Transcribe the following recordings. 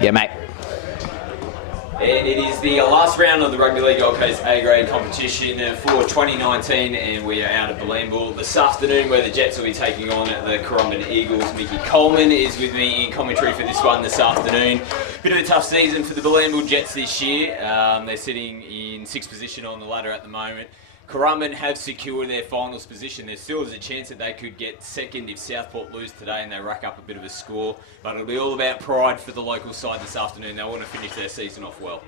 Yeah, mate. And it is the last round of the Rugby League Gold Coast A-grade competition for 2019, and we are out of Bilambil this afternoon, where the Jets will be taking on the Currumbin Eagles. Mickey Coleman is with me in commentary for this one this afternoon. Bit of a tough season for the Bilambil Jets this year. They're sitting in 6th position on the ladder at the moment. Currumbin have secured their finals position. There still is a chance that they could get second if Southport lose today and they rack up a bit of a score. But it'll be all about pride for the local side this afternoon. They want to finish their season off well.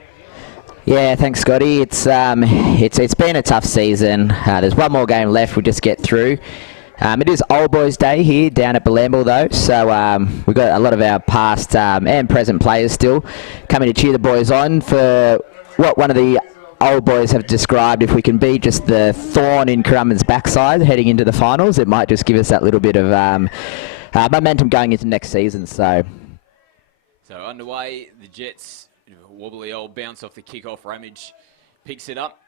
Yeah, thanks, Scotty. It's been a tough season. There's one more game left. We'll just get through. It is Old Boys Day here down at Bilambil, though, so we've got a lot of our past and present players still coming to cheer the boys on for what one of the old boys have described. If we can be just the thorn in Currumbin's backside heading into the finals, it might just give us that little bit of momentum going into next season. So underway, the Jets, wobbly old bounce off the kick-off. Ramage picks it up.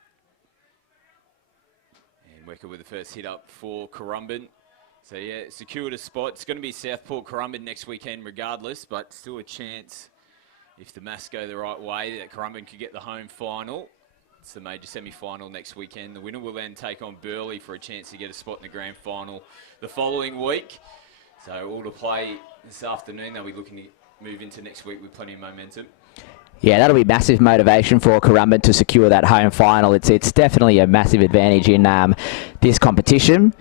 And Wecker with the first hit up for Currumbin. So yeah, secured a spot. It's going to be Southport Currumbin next weekend regardless, but still a chance, if the maths go the right way, that Currumbin could get the home final. It's the major semi-final next weekend. The winner will then take on Burleigh for a chance to get a spot in the grand final the following week. So all to play this afternoon. They'll be looking to move into next week with plenty of momentum. Yeah, that'll be massive motivation for Currumbin to secure that home final. It's definitely a massive advantage in this competition.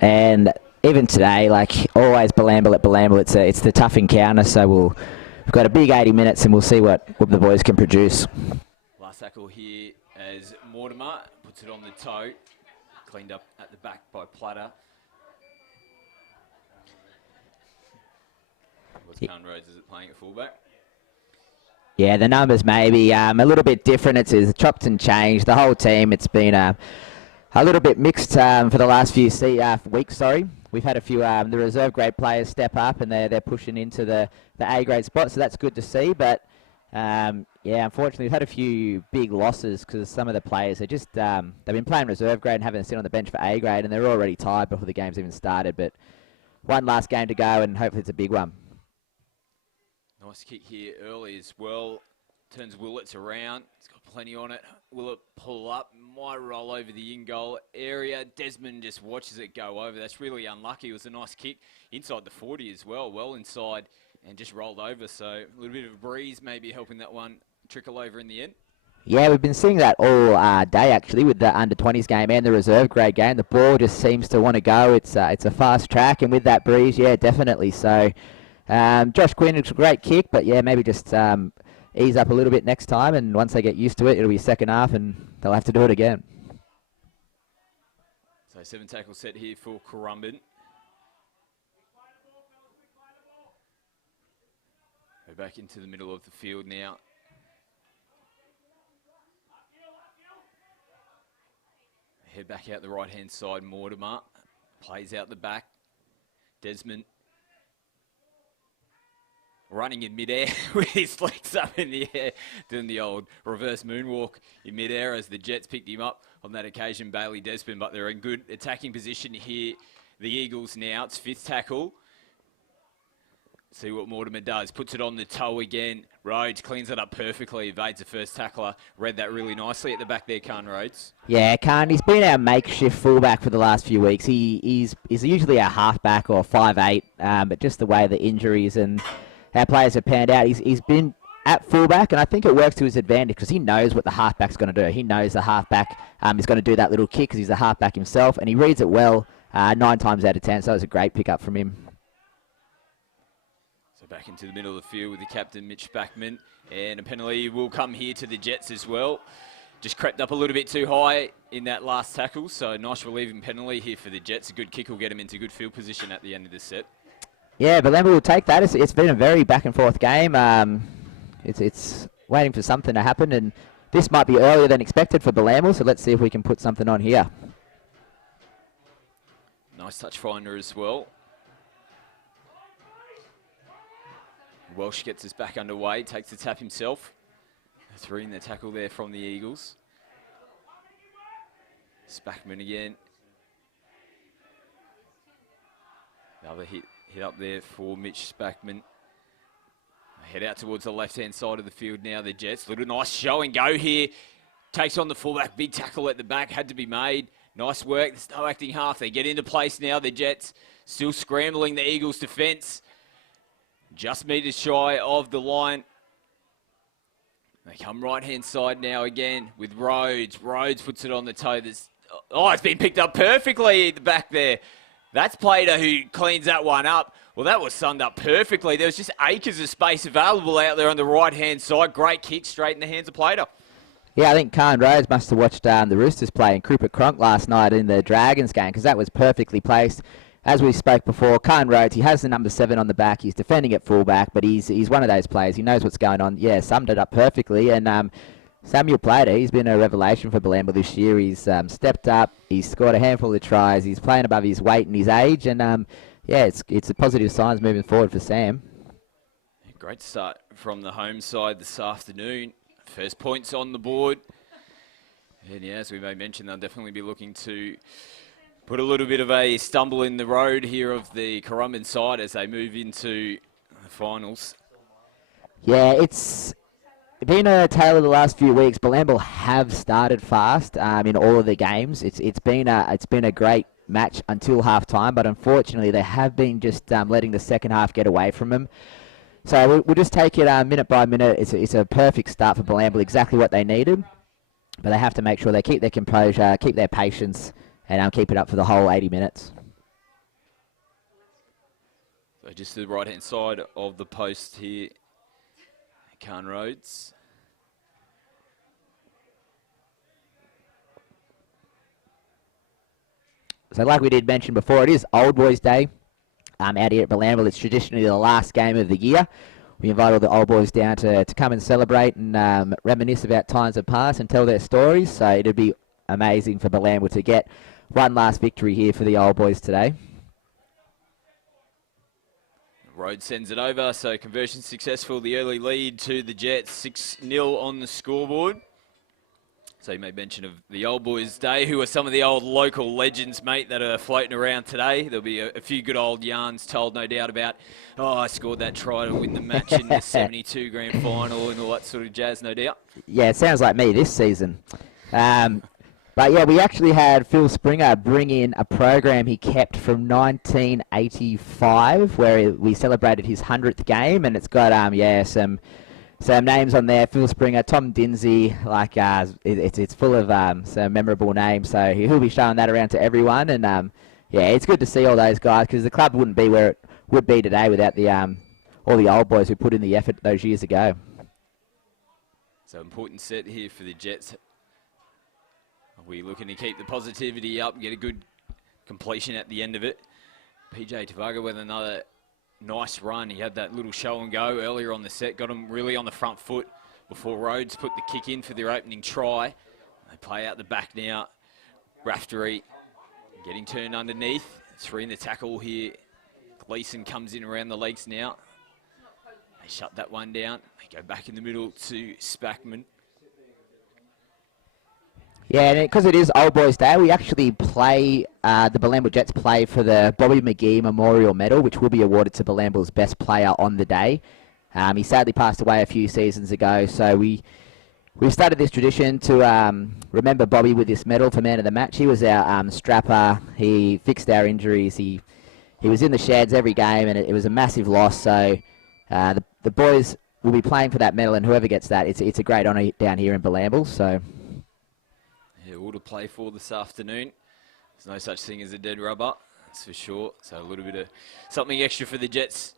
And even today, like always, Bilambil at Bilambil, it's the tough encounter. So we've got a big 80 minutes and we'll see what the boys can produce. Last tackle here as Mortimer puts it on the toe. Cleaned up at the back by Platter. What's Khan Rhodes, is it playing at fullback? Yeah, the numbers maybe a little bit different. It's chopped and changed. The whole team, it's been a little bit mixed for the last few weeks. We've had a few the reserve grade players step up and they're pushing into the A grade spot, so that's good to see. But yeah, unfortunately, we've had a few big losses because some of the players they've been playing reserve grade and having to sit on the bench for A grade, and they're already tired before the game's even started. But one last game to go, and hopefully it's a big one. Nice kick here early as well. Turns Willets around. He's got plenty on it. Will it pull up? Might roll over the in-goal area. Desmond just watches it go over. That's really unlucky. It was a nice kick inside the 40 as well. Well inside and just rolled over. So a little bit of a breeze maybe helping that one trickle over in the end. Yeah, we've been seeing that all day actually with the under-20s game and the reserve grade game. The ball just seems to want to go. It's a fast track, and with that breeze, yeah, definitely. So Josh Quinn, it's a great kick, but yeah, maybe just ease up a little bit next time, and once they get used to it, it'll be second half and they'll have to do it again. So 7 tackle set here for Currumbin. Go back into the middle of the field now. Head back out the right-hand side, Mortimer. Plays out the back. Desmond running in mid-air with his legs up in the air, doing the old reverse moonwalk in mid-air as the Jets picked him up on that occasion, Bailey Desmond, but they're in good attacking position here. The Eagles now, it's 5th tackle. See what Mortimer does. Puts it on the toe again. Rhodes cleans it up perfectly. Evades the first tackler. Read that really nicely at the back there, Khan Rhodes. Yeah, Khan, he's been our makeshift fullback for the last few weeks. He's usually our halfback or 5'8", but just the way the injuries and our players have panned out, he's been at fullback, and I think it works to his advantage because he knows what the halfback's going to do. He knows the halfback is going to do that little kick because he's a halfback himself, and he reads it well 9 times out of 10, so it was a great pickup from him. Back into the middle of the field with the captain, Mitch Backman. And a penalty will come here to the Jets as well. Just crept up a little bit too high in that last tackle. So nice relieving penalty here for the Jets. A good kick will get them into good field position at the end of the set. Yeah, but Bilambil will take that. It's been a very back and forth game. It's waiting for something to happen. And this might be earlier than expected for Bilambil. So let's see if we can put something on here. Nice touch finder as well. Welsh gets us back underway, takes the tap himself. 3 in the tackle there from the Eagles. Spackman again. Another hit up there for Mitch Spackman. Head out towards the left-hand side of the field now, the Jets. Little nice show and go here. Takes on the fullback. Big tackle at the back. Had to be made. Nice work. There's no acting half. They get into place now, the Jets. Still scrambling the Eagles' defence. Just metres shy of the line. They come right-hand side now again with Rhodes. Rhodes puts it on the toe. It's been picked up perfectly at the back there. That's Plater who cleans that one up. Well, that was summed up perfectly. There was just acres of space available out there on the right-hand side. Great kick straight in the hands of Plater. Yeah, I think Khan Rhodes must have watched the Roosters play in Crouper Cronk last night in the Dragons game, because that was perfectly placed. As we spoke before, Khan Rhodes, he has the number 7 on the back. He's defending at fullback, but he's one of those players. He knows what's going on. Yeah, summed it up perfectly. And Samuel Plater, he's been a revelation for Bilambil this year. He's stepped up. He's scored a handful of tries. He's playing above his weight and his age. And, yeah, it's a positive signs moving forward for Sam. Great start from the home side this afternoon. First points on the board. And, yeah, as we may mention, they'll definitely be looking to put a little bit of a stumble in the road here of the Currumbin side as they move into the finals. Yeah, it's been a tale of the last few weeks. Bilambil have started fast in all of the games. It's been a great match until half time, but unfortunately they have been just letting the second half get away from them. So we'll just take it minute by minute. It's a perfect start for Bilambil, exactly what they needed, but they have to make sure they keep their composure, keep their patience, and keep it up for the whole 80 minutes. So just to the right-hand side of the post here, Khan Rhodes. So like we did mention before, it is Old Boys Day out here at Bilambil. It's traditionally the last game of the year. We invite all the old boys down to come and celebrate and reminisce about times of past and tell their stories. So it'd be amazing for Bilambil to get one last victory here for the old boys today. Rhodes sends it over, so conversion successful. The early lead to the Jets, 6-0 on the scoreboard. So you made mention of the Old Boys Day, who are some of the old local legends, mate, that are floating around today. There'll be a few good old yarns told, no doubt, about, I scored that try to win the match in the 72 grand final and all that sort of jazz, no doubt. Yeah, it sounds like me this season. But yeah, we actually had Phil Springer bring in a program he kept from 1985, where we celebrated his 100th game, and it's got some names on there. Phil Springer, Tom Dinsey, it's full of some memorable names. So he'll be showing that around to everyone, and yeah, it's good to see all those guys, because the club wouldn't be where it would be today without the all the old boys who put in the effort those years ago. So important set here for the Jets. We're looking to keep the positivity up, get a good completion at the end of it. PJ Tavaga with another nice run. He had that little show and go earlier on the set, got him really on the front foot before Rhodes put the kick in for their opening try. They play out the back now. Raftery getting turned underneath. 3 in the tackle here. Gleason comes in around the legs now. They shut that one down. They go back in the middle to Spackman. Yeah, and because it is Old Boys Day, we actually play, the Bilambil Jets play for the Bobby McGee Memorial Medal, which will be awarded to Bilambil's best player on the day. He sadly passed away a few seasons ago, so we've started this tradition to remember Bobby with this medal for man of the match. He was our strapper. He fixed our injuries. He was in the sheds every game, and it was a massive loss. So the boys will be playing for that medal, and whoever gets that, it's a great honour down here in Bilambil. So. All to play for this afternoon. There's no such thing as a dead rubber, that's for sure. So a little bit of something extra for the Jets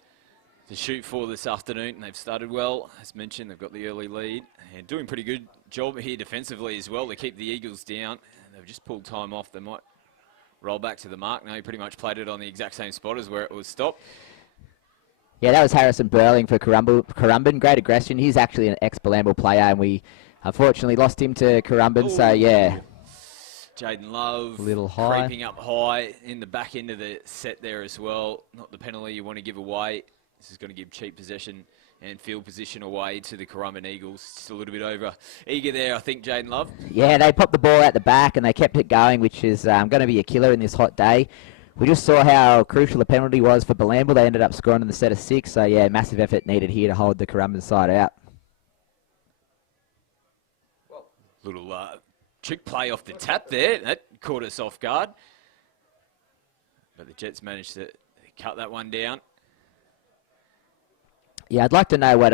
to shoot for this afternoon. They've started well. As mentioned, they've got the early lead and doing pretty good job here defensively as well to keep the Eagles down. They've just pulled time off. They might roll back to the mark. No, he pretty much played it on the exact same spot as where it was stopped. Yeah, that was Harrison Burling for Currumbin. Great aggression. He's actually an ex-Bilambil player, and we unfortunately lost him to Currumbin. So yeah. Jaden Love little high. Creeping up high in the back end of the set there as well. Not the penalty you want to give away. This is going to give cheap possession and field position away to the Currumbin Eagles. Just a little bit over eager there, I think, Jaden Love. Yeah, they popped the ball out the back and they kept it going, which is going to be a killer in this hot day. we just saw how crucial the penalty was for Bilambil. They ended up scoring in the set of 6. So, yeah, massive effort needed here to hold the Currumbin side out. Little trick play off the tap there. That caught us off guard. But the Jets managed to cut that one down. Yeah, I'd like to know what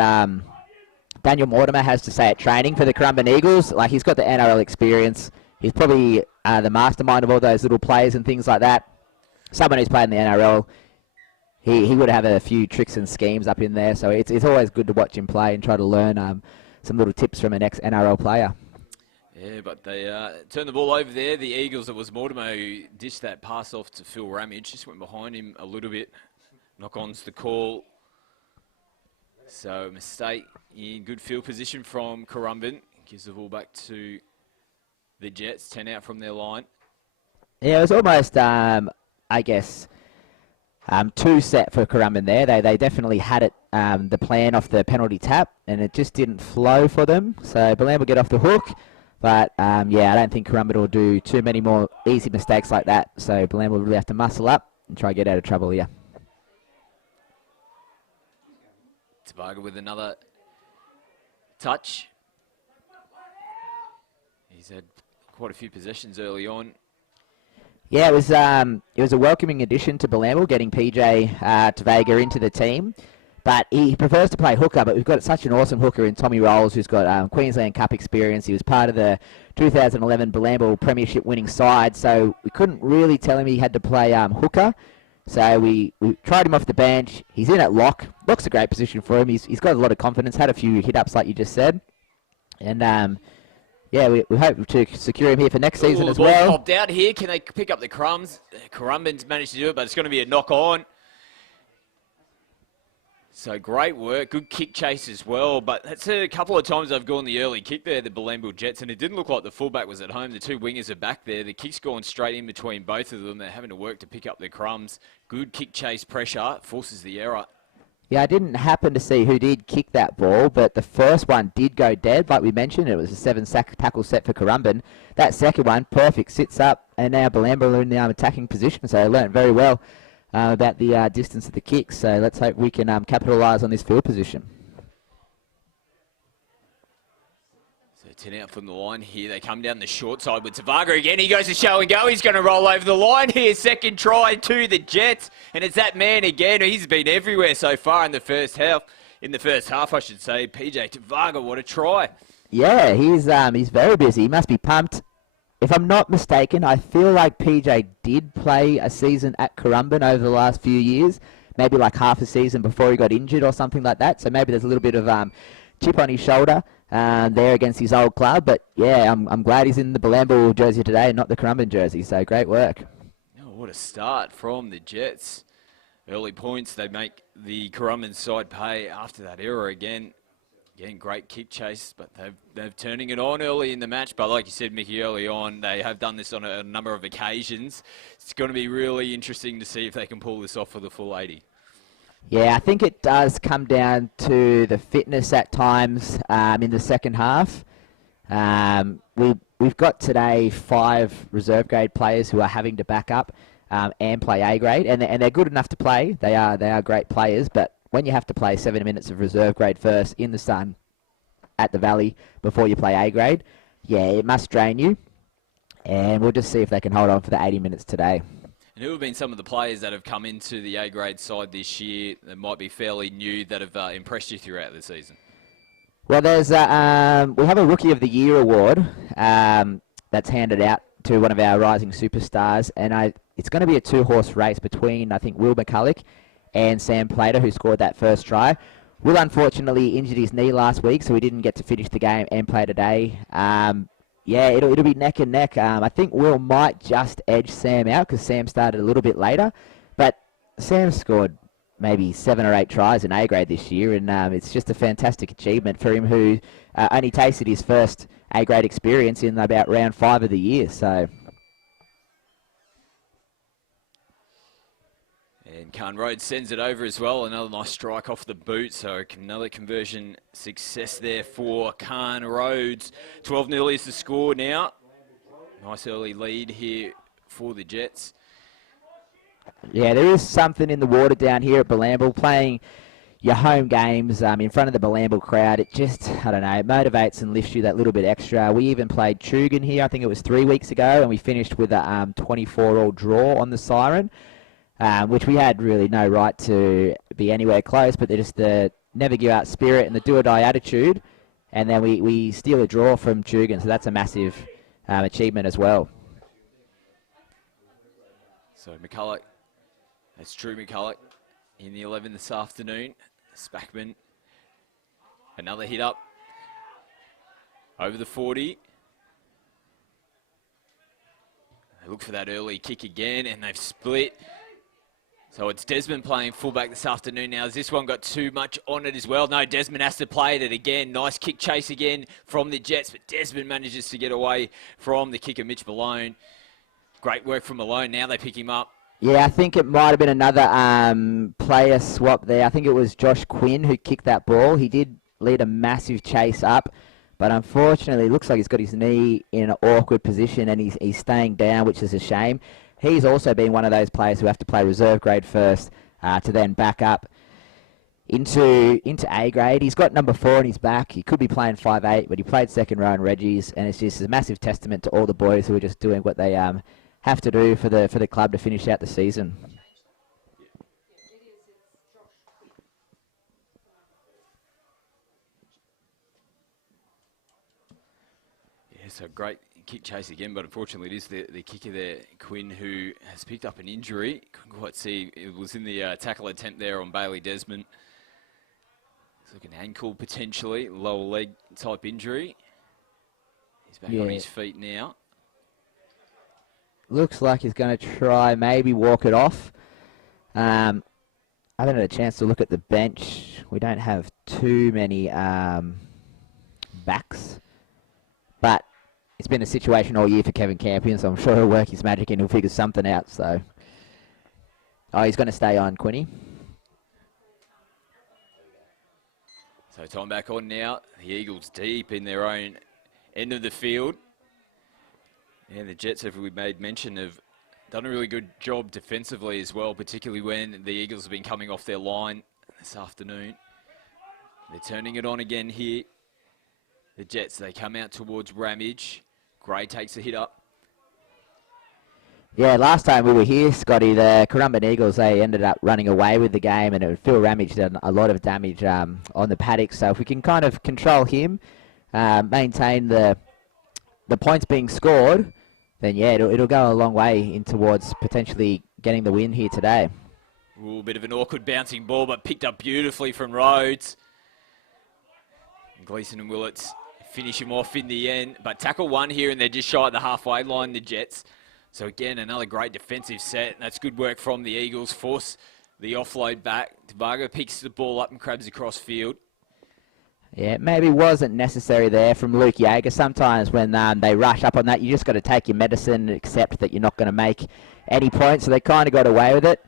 Daniel Mortimer has to say at training for the Currumbin Eagles. Like, he's got the NRL experience. He's probably the mastermind of all those little plays and things like that. Someone who's played in the NRL, he would have a few tricks and schemes up in there. So it's always good to watch him play and try to learn some little tips from an ex-NRL player. Yeah, but they turned the ball over there. The Eagles, it was Mortimer who dished that pass off to Phil Ramage. Just went behind him a little bit. Knock-on's the call. So mistake in good field position from Currumbin. Gives the ball back to the Jets. 10 out from their line. Yeah, it was almost, I guess, two set for Currumbin there. They definitely had it, the plan off the penalty tap, and it just didn't flow for them. So Bilambil will get off the hook. But, yeah, I don't think Currumbin will do too many more easy mistakes like that. So Bilambil will really have to muscle up and try to get out of trouble here. Tavaga with another touch. He's had quite a few possessions early on. Yeah, it was a welcoming addition to Bilambil, getting PJ Tavaga into the team. But he prefers to play hooker, but we've got such an awesome hooker in Tommy Rolls, who's got Queensland Cup experience. He was part of the 2011 Bilambil Premiership winning side, so we couldn't really tell him he had to play hooker. So we tried him off the bench. He's in at lock. Lock's a great position for him. He's got a lot of confidence, had a few hit-ups like you just said. And, yeah, we hope to secure him here for next season as well. Popped out here. Can they pick up the crumbs? Currumbin's managed to do it, but it's going to be a knock-on. So great work, good kick chase as well, but that's a couple of times I've gone the early kick there, the Bilambil Jets, and it didn't look like the fullback was at home. The two wingers are back there. The kick's gone straight in between both of them. They're having to work to pick up their crumbs. Good kick chase pressure, forces the error. Yeah, I didn't happen to see who did kick that ball, but the first one did go dead. Like we mentioned, it was a 7-sack tackle set for Currumbin. That second one, perfect, sits up, and now Bilambil are in the attacking position, so they learned very well about the distance of the kick. So let's hope we can capitalise on this field position. So 10 out from the line here. They come down the short side with Tavaga again. He goes to show and go. He's going to roll over the line here. Second try to the Jets. And it's that man again. He's been everywhere so far in the first half. In the first half, I should say. PJ Tavaga, what a try. Yeah, he's very busy. He must be pumped. If I'm not mistaken, I feel like PJ did play a season at Currumbin over the last few years, maybe like half a season before he got injured or something like that. So maybe there's a little bit of chip on his shoulder there against his old club. But yeah, I'm glad he's in the Bilambil jersey today and not the Currumbin jersey. So great work. Oh, what a start from the Jets. Early points, they make the Currumbin side pay after that error again. Again, great kick chase, but they've turning it on early in the match. But like you said, Mickey, early on, they have done this on a number of occasions. It's going to be really interesting to see if they can pull this off for the full 80. Yeah, I think it does come down to the fitness at times in the second half. We've got today 5 reserve grade players who are having to back up and play A grade, and they're good enough to play. They are great players, but when you have to play 7 minutes of reserve grade first in the sun at the Valley before you play A grade, yeah, it must drain you. And we'll just see if they can hold on for the 80 minutes today. And who have been some of the players that have come into the A grade side this year that might be fairly new that have impressed you throughout the season? Well, there's we have a Rookie of the Year award that's handed out to one of our rising superstars, and it's going to be a 2-horse race between, I think, Will McCulloch and Sam Plater, who scored that first try. Will unfortunately injured his knee last week, so he didn't get to finish the game and play today. Yeah, it'll be neck and neck. I think Will might just edge Sam out because Sam started a little bit later, but Sam scored maybe 7 or 8 tries in A grade this year, and it's just a fantastic achievement for him, who only tasted his first A grade experience in about round 5 of the year. So. And Khan Rhodes sends it over as well. Another nice strike off the boot. So another conversion success there for Khan Rhodes. 12-0 is the score now. Nice early lead here for the Jets. Yeah, there is something in the water down here at Bilambil. Playing your home games in front of the Bilambil crowd, it just, I don't know, it motivates and lifts you that little bit extra. We even played Trugan here, I think it was 3 weeks ago, and we finished with a 24-all draw on the Siren, which we had really no right to be anywhere close, but they're just the never give up spirit and the do-or-die attitude, and then we steal a draw from Trugan, so that's a massive achievement as well. So McCulloch, that's Drew McCulloch in the 11 this afternoon. Spackman, another hit up over the 40. They look for that early kick again, and they've split. So it's Desmond playing fullback this afternoon now. Has this one got too much on it as well? No, Desmond has to play it again. Nice kick chase again from the Jets, but Desmond manages to get away from the kicker, Mitch Malone. Great work from Malone. Now they pick him up. Yeah, I think it might have been another player swap there. I think it was Josh Quinn who kicked that ball. He did lead a massive chase up, but unfortunately it looks like he's got his knee in an awkward position and he's staying down, which is a shame. He's also been one of those players who have to play reserve grade first to then back up into A grade. He's got number 4 on his back. He could be playing 5'8", but he played second row in Reggie's, and it's just a massive testament to all the boys who are just doing what they have to do for the club to finish out the season. Yeah, so great kick chase again, but unfortunately it is the kicker there, Quinn, who has picked up an injury. Couldn't quite see, it was in the tackle attempt there on Bailey Desmond. It's like an ankle potentially, lower leg type injury. He's back on his feet now. Looks like he's going to try maybe walk it off. I haven't had a chance to look at the bench. We don't have too many backs, but it's been a situation all year for Kevin Campion, so I'm sure he'll work his magic and he'll figure something out. So, oh, he's going to stay on, Quinny. So time back on now. The Eagles deep in their own end of the field. And the Jets, as we made mention, have done a really good job defensively as well, particularly when the Eagles have been coming off their line this afternoon. They're turning it on again here. The Jets, they come out towards Ramage. Gray takes a hit up. Yeah, last time we were here, Scotty, the Currumbin Eagles, they ended up running away with the game, and Phil Ramage did a lot of damage on the paddock. So if we can kind of control him, maintain the points being scored, then yeah, it'll go a long way in towards potentially getting the win here today. Ooh, bit of an awkward bouncing ball, but picked up beautifully from Rhodes. And Gleeson and Willits finish him off in the end. But tackle one here, and they're just shy at the halfway line, the Jets. So again, another great defensive set. And that's good work from the Eagles. Force the offload back. Tavago picks the ball up and crabs across field. Yeah, it maybe wasn't necessary there from Luke Yeager. Sometimes when they rush up on that, you just got to take your medicine and accept that you're not going to make any points. So they kind of got away with it.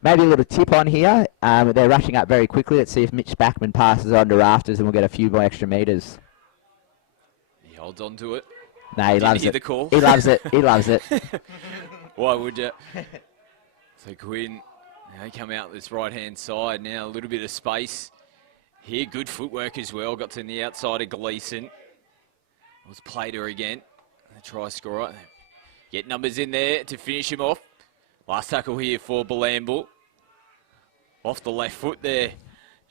Maybe a little tip on here. They're rushing up very quickly. Let's see if Mitch Spackman passes on to rafters and we'll get a few more extra metres. He holds on to it. No, he loves it. The call. He loves it. He loves it. Why would you? So Quinn, they come out this right-hand side now. A little bit of space. Here, good footwork as well. Got to the outside of Gleeson. It was Plater again. The try scorer. Get numbers in there to finish him off. Last tackle here for Bilambil. Off the left foot there.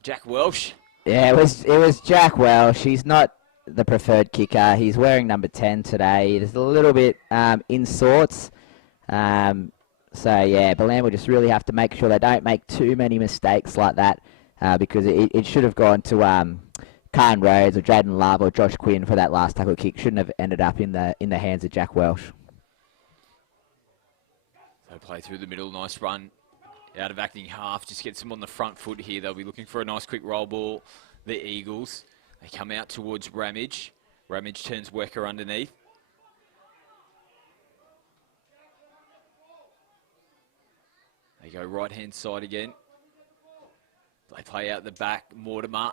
Jack Welsh. Yeah, it was Jack Welsh. He's not the preferred kicker. He's wearing number 10 today. There's a little bit in sorts. So yeah, Bilambil just really have to make sure they don't make too many mistakes like that. Because it should have gone to Khan Rhodes or Jaden Love or Josh Quinn for that last tackle kick. Shouldn't have ended up in the hands of Jack Welsh. So play through the middle, nice run out of acting half. Just gets them on the front foot here. They'll be looking for a nice quick roll ball. The Eagles, they come out towards Ramage. Ramage turns Wecker underneath. They go right hand side again. They play out the back. Mortimer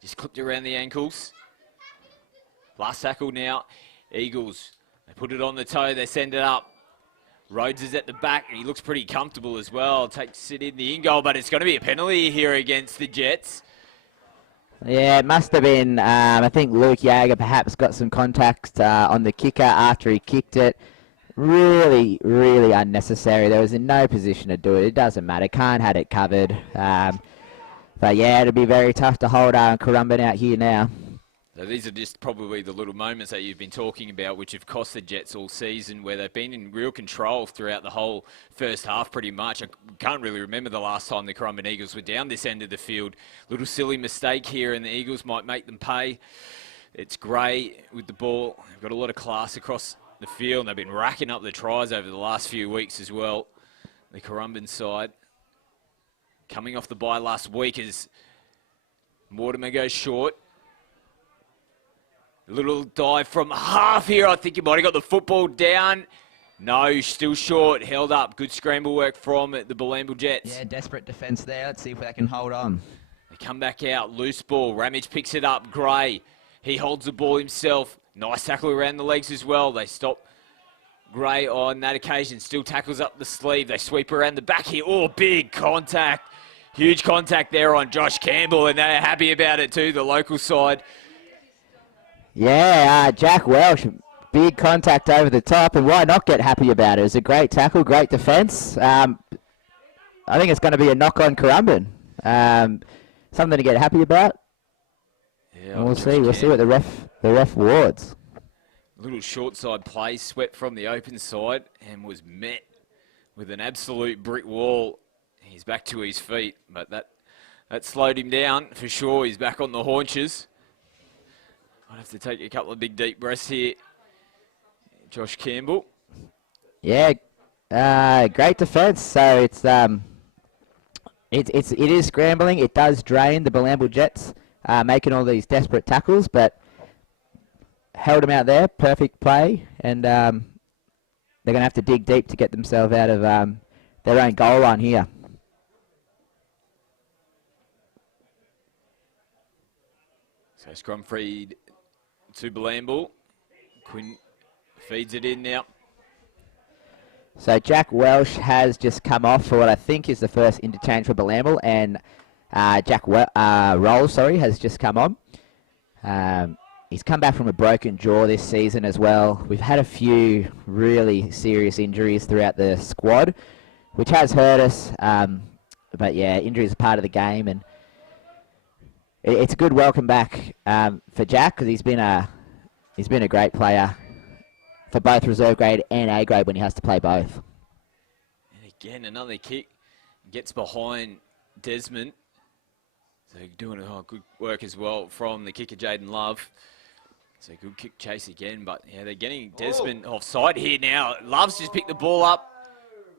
just clipped around the ankles. Last tackle now. Eagles, they put it on the toe. They send it up. Rhodes is at the back, and he looks pretty comfortable as well. Takes it in the in-goal, but it's going to be a penalty here against the Jets. Yeah, it must have been, I think Luke Jager perhaps got some contact on the kicker after he kicked it. Really, really unnecessary. There was in no position to do it. It doesn't matter. Khan had it covered. But yeah, it'll be very tough to hold Currumbin out here now. So these are just probably the little moments that you've been talking about, which have cost the Jets all season, where they've been in real control throughout the whole first half pretty much. I can't really remember the last time the Currumbin Eagles were down this end of the field. Little silly mistake here, and the Eagles might make them pay. It's Gray with the ball. They've got a lot of class across the field, and they've been racking up the tries over the last few weeks as well. The Currumbin side coming off the bye last week as Mortimer goes short. A little dive from half here. I think he might have got the football down. No, still short. Held up. Good scramble work from the Bilambil Jets. Yeah, desperate defence there. Let's see if they can hold on. They come back out. Loose ball. Ramage picks it up. Gray. He holds the ball himself. Nice tackle around the legs as well. They stop Gray on that occasion. Still tackles up the sleeve. They sweep around the back here. Oh, big contact. Huge contact there on Josh Campbell, and they're happy about it too, the local side. Yeah, Jack Welsh, big contact over the top, and why not get happy about it? It was a great tackle, great defence. I think it's going to be a knock on Currumbin. Something to get happy about. Yeah, and we'll see what the ref awards. Little short side play swept from the open side and was met with an absolute brick wall. He's back to his feet, but that slowed him down for sure. He's back on the haunches. Might have to take a couple of big deep breaths here. Josh Campbell. Yeah, great defence. So it is scrambling. It does drain the Bilambil Jets, making all these desperate tackles, but held them out there. Perfect play, and they're going to have to dig deep to get themselves out of their own goal line here. So scrum freed to Bilambil. Quinn feeds it in now. So Jack Welsh has just come off for what I think is the first interchange for Bilambil, and Jack Rolls, has just come on. He's come back from a broken jaw this season as well. We've had a few really serious injuries throughout the squad, which has hurt us. But yeah, injuries are part of the game, and it's a good welcome back for Jack, because he's been a great player for both reserve grade and A grade when he has to play both. And again, another kick gets behind Desmond. So doing good work as well from the kicker, Jaden Love. So good kick chase again, but yeah, they're getting Desmond offside here now. Love's just picked the ball up.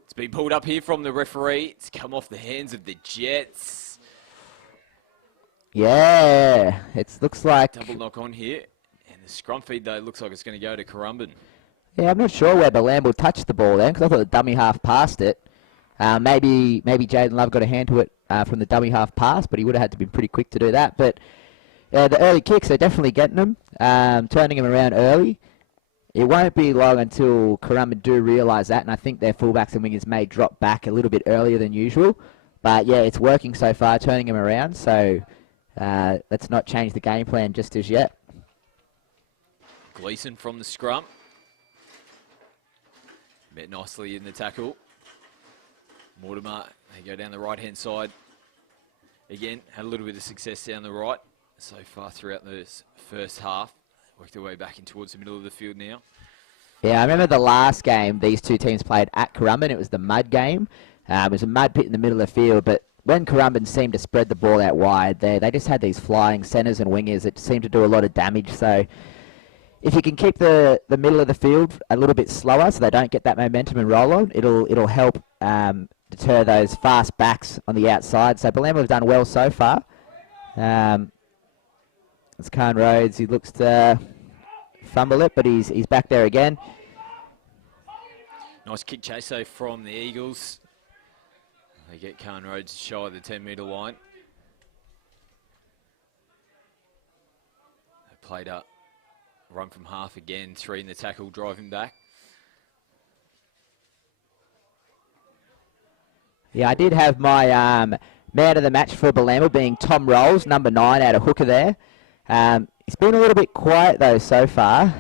It's been pulled up here from the referee. It's come off the hands of the Jets. Yeah, it looks like... Double knock on here. And the scrum feed, though, looks like it's going to go to Currumbin. Yeah, I'm not sure where Bilambil touched the ball then, because I thought the dummy half passed it. Maybe Jaden Love got a hand to it from the dummy half pass, but he would have had to be pretty quick to do that. But the early kicks, they're definitely getting them, turning them around early. It won't be long until Currumbin do realise that, and I think their fullbacks and wingers may drop back a little bit earlier than usual. But yeah, it's working so far, turning them around, so let's not change the game plan just as yet. Gleeson from the scrum. Met nicely in the tackle. Mortimer, they go down the right-hand side. Again, had a little bit of success down the right so far throughout this first half. Worked their way back in towards the middle of the field now. Yeah, I remember the last game these two teams played at Currumbin. It was the mud game. It was a mud pit in the middle of the field, but when Currumbin seemed to spread the ball out wide, they just had these flying centres and wingers that seemed to do a lot of damage. So if you can keep the middle of the field a little bit slower so they don't get that momentum and roll on, it'll help deter those fast backs on the outside. So Bilambil have done well so far. It's Khan Rhodes. He looks to fumble it, but he's back there again. Nice kick chase though from the Eagles. They get Khan Rhodes shy of the 10-metre line. They played up, run from half again, 3 in the tackle, driving back. Yeah, I did have my man of the match for Bilambil being Tom Rolls, number 9 out of hooker there. He's been a little bit quiet though so far.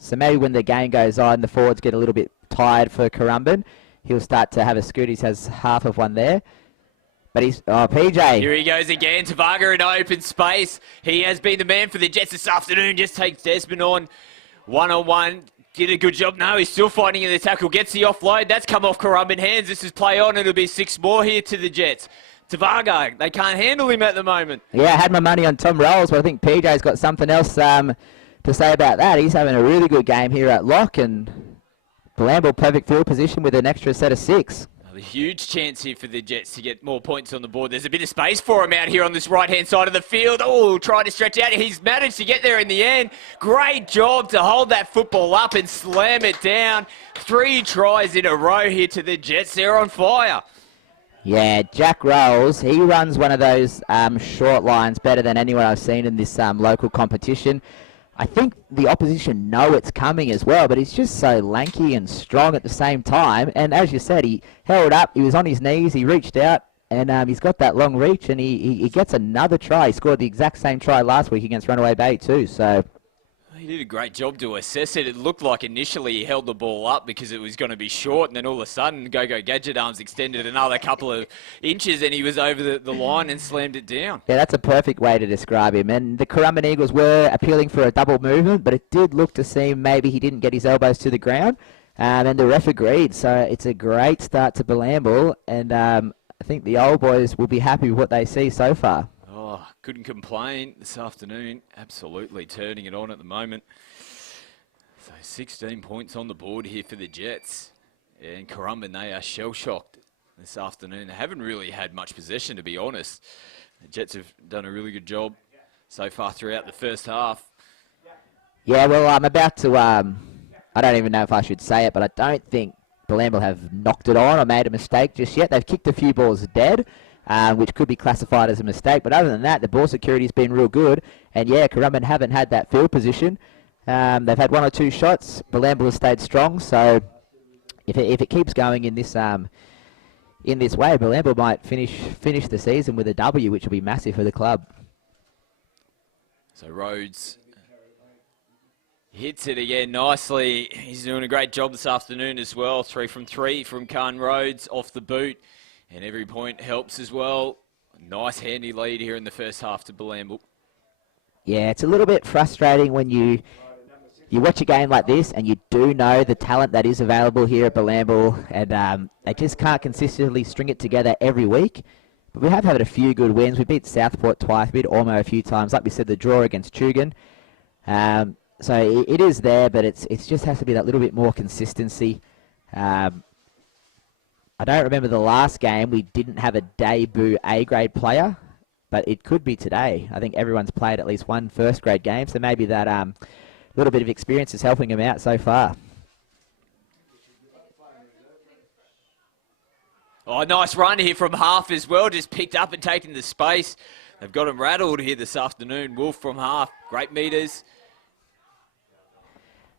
So maybe when the game goes on, the forwards get a little bit tired for Currumbin. He'll start to have a scoot. He has half of one there. But he's, PJ. Here he goes again. Tavaga in open space. He has been the man for the Jets this afternoon. Just takes Desmond on one-on-one. Did a good job. No, he's still fighting in the tackle. Gets the offload. That's come off Currumbin hands. This is play on. It'll be 6 more here to the Jets. Tavaga, they can't handle him at the moment. Yeah, I had my money on Tom Rolls, but I think PJ's got something else to say about that. He's having a really good game here at lock, and Bilambil perfect field position with an extra set of 6. A huge chance here for the Jets to get more points on the board. There's a bit of space for him out here on this right-hand side of the field. Oh, trying to stretch out. He's managed to get there in the end. Great job to hold that football up and slam it down. 3 tries in a row here to the Jets. They're on fire. Yeah, Jack Rolls, he runs one of those short lines better than anyone I've seen in this local competition. I think the opposition know it's coming as well, but he's just so lanky and strong at the same time. And as you said, he held up, he was on his knees, he reached out, and he's got that long reach, and he gets another try. He scored the exact same try last week against Runaway Bay too, so... He did a great job to assess it. It looked like initially he held the ball up because it was going to be short, and then all of a sudden, Go-Go Gadget Arms extended another couple of inches, and he was over the line and slammed it down. Yeah, that's a perfect way to describe him. And the Currumbin Eagles were appealing for a double movement, but it did look to seem maybe he didn't get his elbows to the ground, and the ref agreed. So it's a great start to Bilambil, and I think the old boys will be happy with what they see so far. Oh, couldn't complain this afternoon. Absolutely turning it on at the moment. So 16 points on the board here for the Jets. And Currumbin, they are shell-shocked this afternoon. They haven't really had much possession, to be honest. The Jets have done a really good job so far throughout the first half. Yeah, well, I'm about to... I don't even know if I should say it, but I don't think Bilambil have knocked it on or made a mistake just yet. They've kicked a few balls dead. Which could be classified as a mistake. But other than that, the ball security's been real good. And yeah, Currumbin haven't had that field position. They've had 1 or 2 shots. Bilambil has stayed strong. So if it keeps going in this way, Bilambil might finish the season with a W, which will be massive for the club. So Rhodes hits it again nicely. He's doing a great job this afternoon as well. 3 from 3 from Khan Rhodes off the boot. And every point helps as well. Nice handy lead here in the first half to Bilambil. Yeah, it's a little bit frustrating when you watch a game like this and you do know the talent that is available here at Bilambil, and they just can't consistently string it together every week. But we have had a few good wins. We beat Southport twice, we beat Ormo a few times. Like we said, the draw against Tugan. So it is there, but it just has to be that little bit more consistency. I don't remember the last game we didn't have a debut A-grade player, but it could be today. I think everyone's played at least 1 first-grade game, so maybe that little bit of experience is helping them out so far. Oh, nice run here from half as well, just picked up and taken the space. They've got him rattled here this afternoon. Wolf from half, great meters.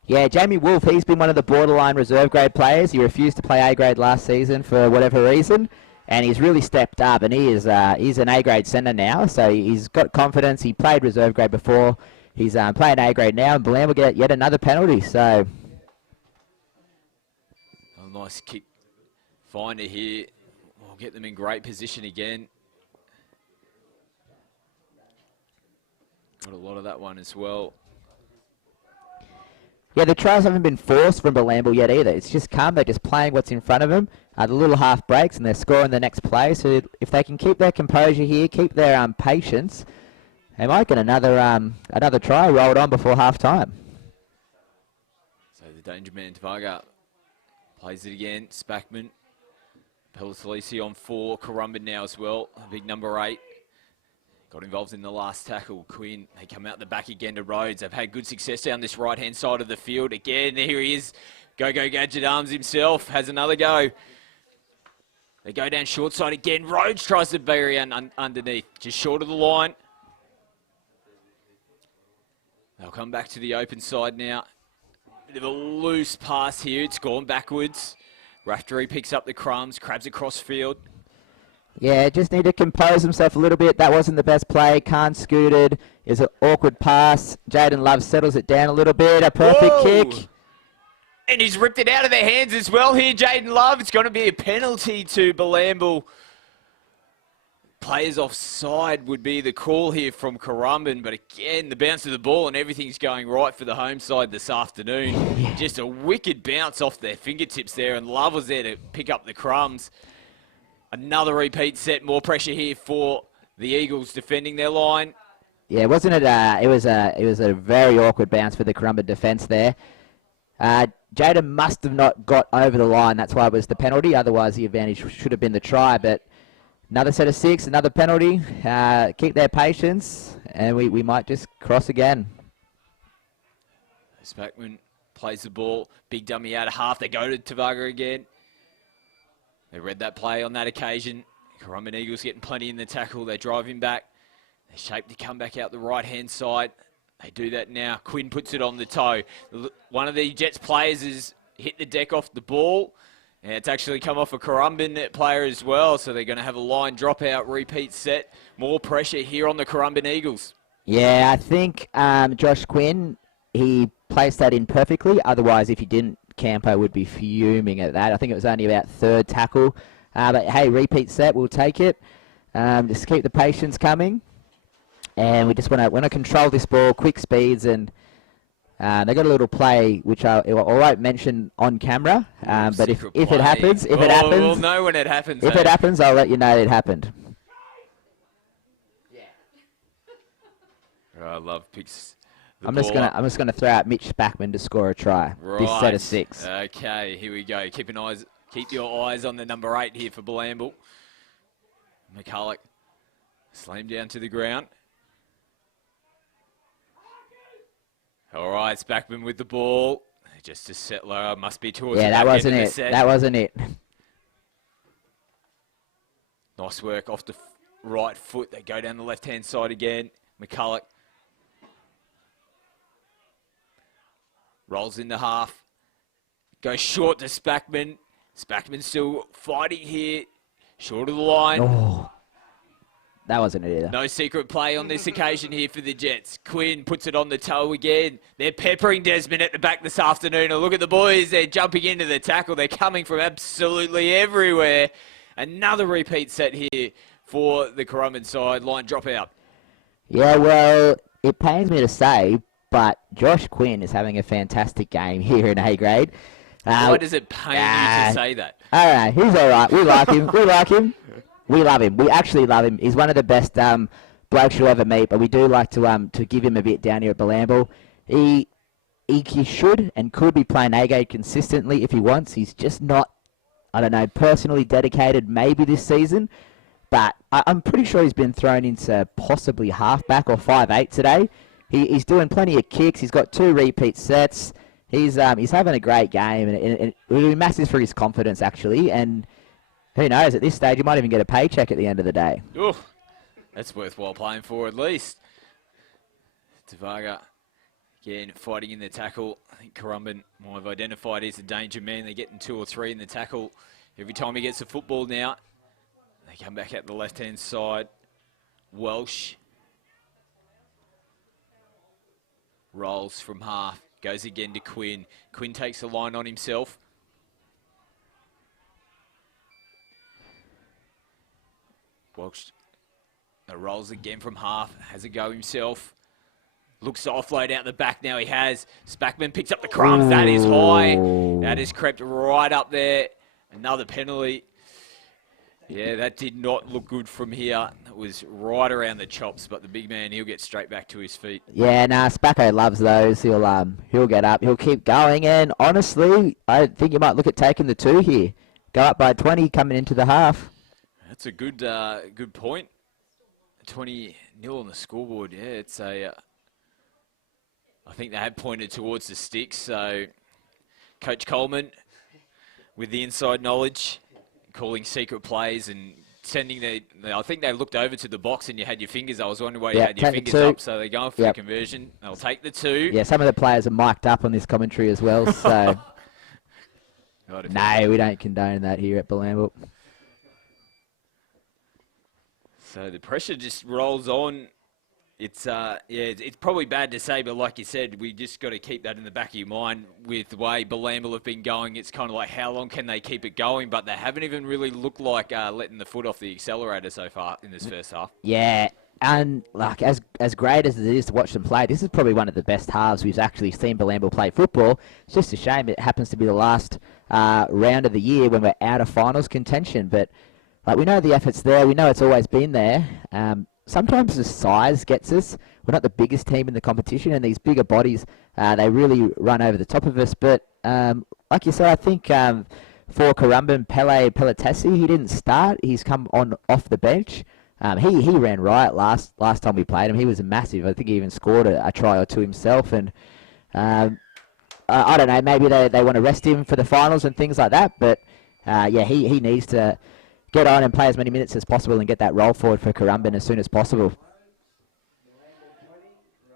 Yeah, Jamie Wolf, he's been one of the borderline reserve grade players. He refused to play A-grade last season for whatever reason, and he's really stepped up, and he's an A-grade centre now, so he's got confidence. He played reserve grade before. He's playing A-grade now, and Bilambil will get yet another penalty, so... A nice kick finder here. We'll get them in great position again. Got a lot of that one as well. Yeah, the tries haven't been forced from Bilambil yet either. It's just come. They're just playing what's in front of them. The little half breaks, and they're scoring the next play. So if they can keep their composure here, keep their patience, they might get another try rolled on before half time. So the danger man Tavaga plays it again. Spackman, Pellisalisi on 4. Currumbin now as well. Big number 8. Got involved in the last tackle. Quinn, they come out the back again to Rhodes. They've had good success down this right-hand side of the field. Again, here he is. Go-Go Gadget Arms himself has another go. They go down short side again. Rhodes tries to bury underneath, just short of the line. They'll come back to the open side now. Bit of a loose pass here. It's gone backwards. Raftery picks up the crumbs, crabs across field. Yeah, just need to compose himself a little bit. That wasn't the best play. Khan scooted. Is an awkward pass. Jaden Love settles it down a little bit. A perfect kick. And he's ripped it out of their hands as well here, Jaden Love. It's going to be a penalty to Bilambil. Players offside would be the call here from Currumbin, but again, the bounce of the ball and everything's going right for the home side this afternoon. Just a wicked bounce off their fingertips there, and Love was there to pick up the crumbs. Another repeat set, more pressure here for the Eagles defending their line. Yeah, wasn't it? It was a very awkward bounce for the Currumbin defence there. Jaden must have not got over the line. That's why it was the penalty. Otherwise, the advantage should have been the try. But another set of 6, another penalty. Keep their patience, and we might just cross again. Spackman plays the ball. Big dummy out of half. They go to Tavaga again. They read that play on that occasion. Currumbin Eagles getting plenty in the tackle. They drive him back. They shape to come back out the right-hand side. They do that now. Quinn puts it on the toe. One of the Jets players has hit the deck off the ball. And it's actually come off a Currumbin player as well. So they're going to have a line dropout repeat set. More pressure here on the Currumbin Eagles. Yeah, I think Josh Quinn, he placed that in perfectly. Otherwise, if he didn't, Campo would be fuming at that. I think it was only about 3rd tackle. But hey, repeat set, we'll take it. Just keep the patience coming. And we just want to control this ball, quick speeds, and they got a little play which I won't mention on camera. But if it happens, we'll know when it happens. If it happens, I'll let you know it happened. Yeah. I love picks. I'm just gonna throw out Mitch Spackman to score a try. Right. This set of 6. Okay, here we go. Keep your eyes on the number 8 here for Bilambil. McCulloch slammed down to the ground. All right, Spackman with the ball. Just a settler. Must be towards the back end of the set. That wasn't it. Nice work off the right foot. They go down the left-hand side again. McCulloch rolls in the half. Goes short to Spackman. Spackman still fighting here. Short of the line. Oh, that wasn't it either. No secret play on this occasion here for the Jets. Quinn puts it on the toe again. They're peppering Desmond at the back this afternoon. And look at the boys. They're jumping into the tackle. They're coming from absolutely everywhere. Another repeat set here for the Currumbin side. Line dropout. Yeah, well, it pains me to say, but Josh Quinn is having a fantastic game here in A grade. Why does it pain you to say that? I don't know. He's all right. We like him. We like him. We love him. We actually love him. He's one of the best blokes you'll ever meet, but we do like to give him a bit down here at Bilambil. He should and could be playing A-grade consistently if he wants. He's just not, I don't know, personally dedicated maybe this season, but I'm pretty sure he's been thrown into possibly halfback or 5'8" today. He's doing plenty of kicks. He's got 2 repeat sets. He's having a great game, and it will be massive for his confidence, actually, and who knows, at this stage, you might even get a paycheck at the end of the day. Oof, that's worthwhile playing for at least. Tavaga, again, fighting in the tackle. I think Currumbin might have identified he's a danger man. They're getting 2 or 3 in the tackle. Every time he gets the football now, they come back out the left-hand side. Welsh rolls from half, goes again to Quinn. Quinn takes the line on himself. Welsh rolls again from half, has a go himself. Looks to offload out the back now, he has. Spackman picks up the crumbs, that is high. That has crept right up there. Another penalty. Yeah, that did not look good from here. It was right around the chops, but the big man, he'll get straight back to his feet. Yeah, nah, Spacko loves those. He'll get up, he'll keep going, and honestly, I think you might look at taking the 2 here. Go up by 20 coming into the half. That's a good point. 20-0 on the scoreboard. Yeah, it's a. I think they had pointed towards the sticks. So, Coach Coleman, with the inside knowledge, calling secret plays and sending I think they looked over to the box and you had your fingers. I was wondering why you had your fingers up. So they're going for the conversion. They'll take the 2. Yeah, some of the players are mic'd up on this commentary as well. So, no, we don't condone that here at Bilambil. So the pressure just rolls on. It's it's probably bad to say, but like you said, we just got to keep that in the back of your mind with the way Bilambil have been going. It's kind of like how long can they keep it going, but they haven't even really looked like letting the foot off the accelerator so far in this first half. Yeah, and like as great as it is to watch them play, this is probably one of the best halves we've actually seen Bilambil play football. It's just a shame it happens to be the last round of the year when we're out of finals contention, but like we know the effort's there, we know it's always been there. Sometimes the size gets us. We're not the biggest team in the competition, and these bigger bodies, they really run over the top of us. But like you said, I think for Currumbin, Pelletesi, he didn't start. He's come on off the bench. He ran riot last time we played him. He was massive. I think he even scored a try or two himself. And I don't know, maybe they want to rest him for the finals and things like that. But yeah, he needs to get on and play as many minutes as possible and get that roll forward for Currumbin as soon as possible.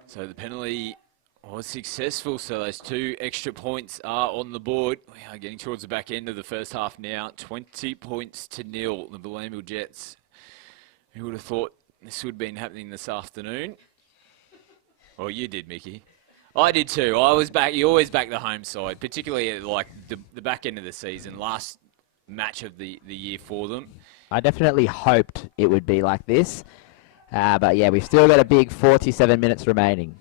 So the penalty was successful, so those 2 extra points are on the board. We are getting towards the back end of the first half now. 20 points to 0, the Bilambil Jets. Who would have thought this would have been happening this afternoon? Well, you did, Mickey. I did too. I was back. You always back the home side, particularly at like the back end of the season. Last match of the year for them. I definitely hoped it would be like this. But yeah, we've still got a big 47 minutes remaining.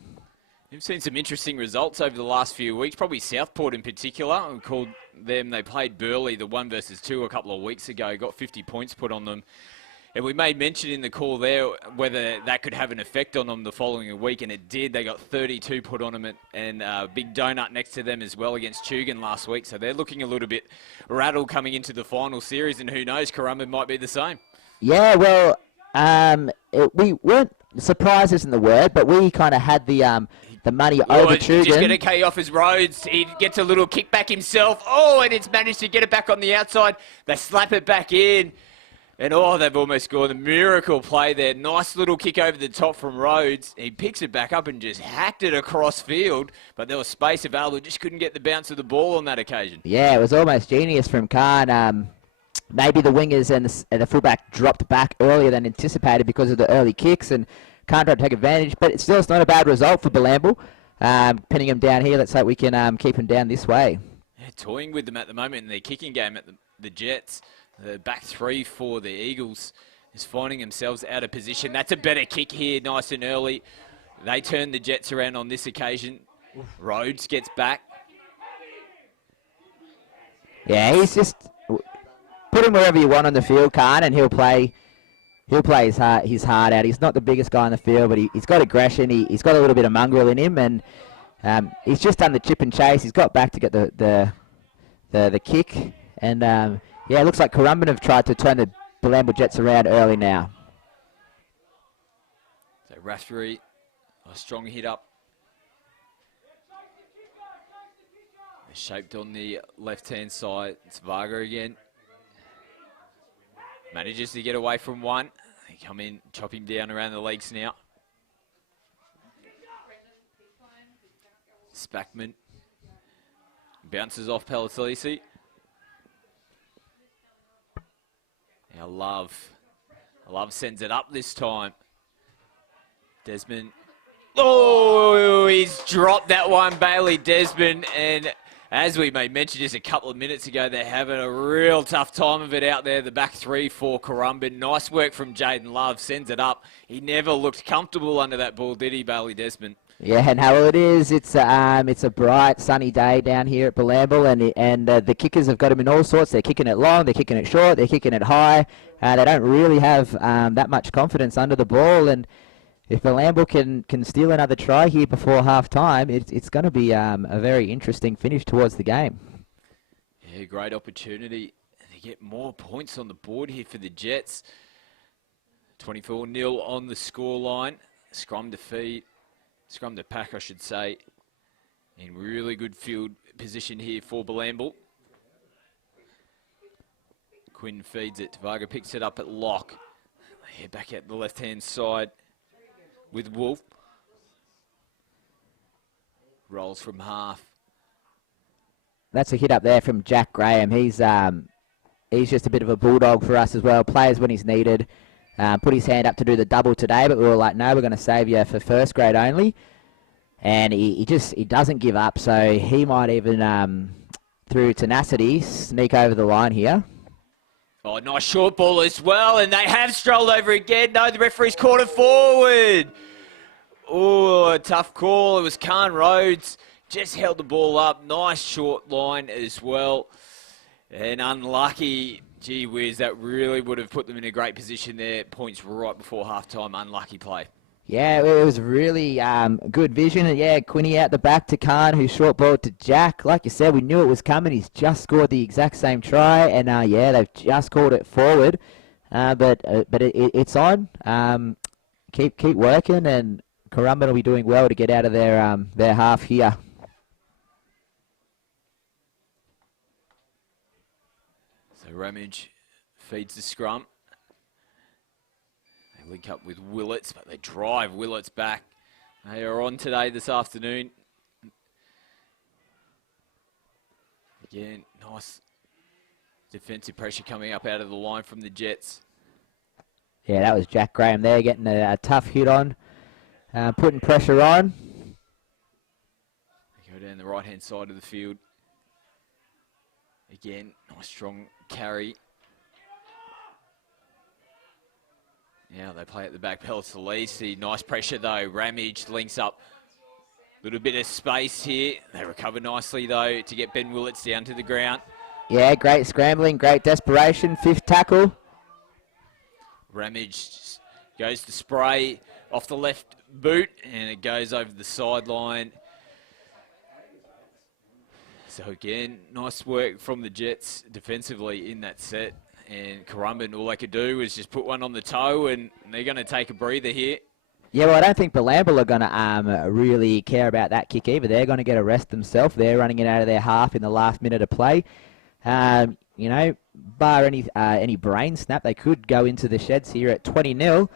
We've seen some interesting results over the last few weeks, probably Southport in particular. We called them, they played Burleigh, the 1 versus 2 a couple of weeks ago, got 50 points put on them. And we made mention in the call there whether that could have an effect on them the following week, and it did. They got 32 put on them, and a big donut next to them as well against Tugan last week. So they're looking a little bit rattled coming into the final series, and who knows, Currumbin might be the same. Yeah, well, we weren't surprised isn't the word, but we kind of had the money over Tugan. Just going to K off his Rhodes. He gets a little kick back himself. Oh, and it's managed to get it back on the outside. They slap it back in. And oh, they've almost scored. A miracle play there. Nice little kick over the top from Rhodes. He picks it back up and just hacked it across field. But there was space available. Just couldn't get the bounce of the ball on that occasion. Yeah, it was almost genius from Khan. Maybe the wingers and the fullback dropped back earlier than anticipated because of the early kicks. And Khan tried to take advantage. But it's not a bad result for Bilambil. Pinning him down here. Let's hope we can keep him down this way. Yeah, toying with them at the moment in their kicking game at the Jets. The back 3 for the Eagles is finding themselves out of position. That's a better kick here, nice and early. They turn the Jets around on this occasion. Rhodes gets back. Yeah, he's just put him wherever you want on the field, Khan, and he'll play his heart out. He's not the biggest guy on the field, but he's got aggression. He's got a little bit of mongrel in him, and he's just done the chip and chase. He's got back to get the kick, and yeah, it looks like Currumbin have tried to turn the Bilambil Jets around early now. So Rathbury, a strong hit up. Shaped on the left-hand side. It's Varga again. Manages to get away from one. They come in, chop him down around the legs now. Spackman bounces off Pelletesi. Now Love sends it up this time. Desmond. Oh, he's dropped that one, Bailey Desmond. And as we made mention just a couple of minutes ago, they're having a real tough time of it out there. The back 3 for Currumbin. Nice work from Jaden Love. Sends it up. He never looked comfortable under that ball, did he, Bailey Desmond? Yeah, and how it is, it's a bright, sunny day down here at Bilambil, and the kickers have got them in all sorts. They're kicking it long, they're kicking it short, they're kicking it high. They don't really have that much confidence under the ball, and if Bilambil can steal another try here before half-time, it's going to be a very interesting finish towards the game. Yeah, great opportunity to get more points on the board here for the Jets. 24-0 on the scoreline. Scrum to pack, I should say. In really good field position here for Bilambil. Quinn feeds it. Varga picks it up at lock. Head back at the left-hand side with Wolf. Rolls from half. That's a hit up there from Jack Graham. He's just a bit of a bulldog for us as well. Plays when he's needed. put his hand up to do the double today, but we were like, no, we're going to save you for first grade only. And he doesn't give up, so he might even, through tenacity, sneak over the line here. Oh, nice short ball as well, and they have strolled over again. No, the referee's caught it forward. Oh, a tough call. It was Khan Rhodes. Just held the ball up. Nice short line as well. And unlucky. Gee whiz, that really would have put them in a great position there. Points right before halftime. Unlucky play. Yeah, it was really good vision. And yeah, Quinny out the back to Khan, who short balled to Jack. Like you said, we knew it was coming. He's just scored the exact same try. And yeah, they've just called it forward. But it's on. Keep working, and Currumbin will be doing well to get out of their half here. So Ramage feeds the scrum. They link up with Willets, but they drive Willets back. They are on today this afternoon. Again, nice defensive pressure coming up out of the line from the Jets. Yeah, that was Jack Graham there getting a tough hit on. Putting pressure on. They go down the right-hand side of the field. Again, nice strong carry. Now they play at the back, Pellisalisi. Nice pressure though. Ramage links up. Little bit of space here. They recover nicely though to get Ben Willets down to the ground. Yeah, great scrambling, great desperation. Fifth tackle. Ramage goes to spray off the left boot, and it goes over the sideline. So again, nice work from the Jets defensively in that set. And Currumbin, all they could do was just put one on the toe, and they're going to take a breather here. Yeah, well, I don't think Bilambil are going to really care about that kick either. They're going to get a rest themselves. They're running it out of their half in the last minute of play. You know, bar any brain snap, they could go into the sheds here at 20-0.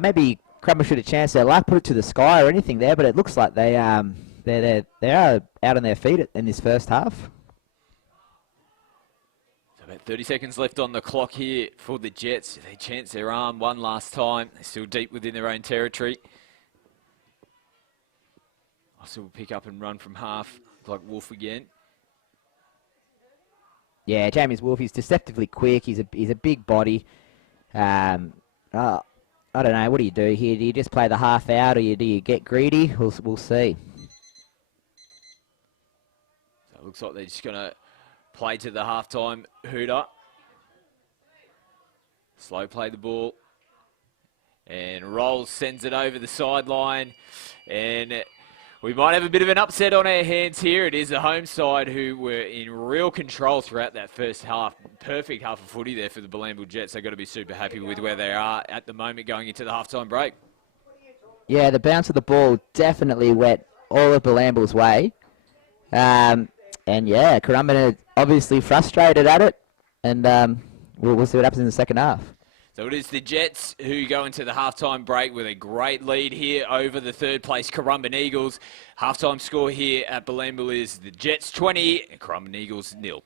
Maybe Crummer should have chanced their luck, put it to the sky or anything there, but it looks like they are out on their feet in this first half. So about 30 seconds left on the clock here for the Jets. They chance their arm one last time. They're still deep within their own territory. Also will pick up and run from half like Wolf again. Yeah, Jamie's Wolf. He's deceptively quick. He's a big body. I don't know. What do you do here? Do you just play the half out, or do you get greedy? We'll see. So it looks like they're just going to play to the halftime hooter. Slow play the ball. And Rolls sends it over the sideline. And we might have a bit of an upset on our hands here. It is the home side who were in real control throughout that first half. Perfect half of footy there for the Bilambil Jets. They've got to be super happy with where they are at the moment going into the halftime break. Yeah, the bounce of the ball definitely went all of Bilambil's way. And yeah, Currumbin are obviously frustrated at it. And we'll see what happens in the second half. So it is the Jets who go into the halftime break with a great lead here over the third place Currumbin Eagles. Halftime score here at Bilambil is the Jets 20 and Currumbin Eagles 0.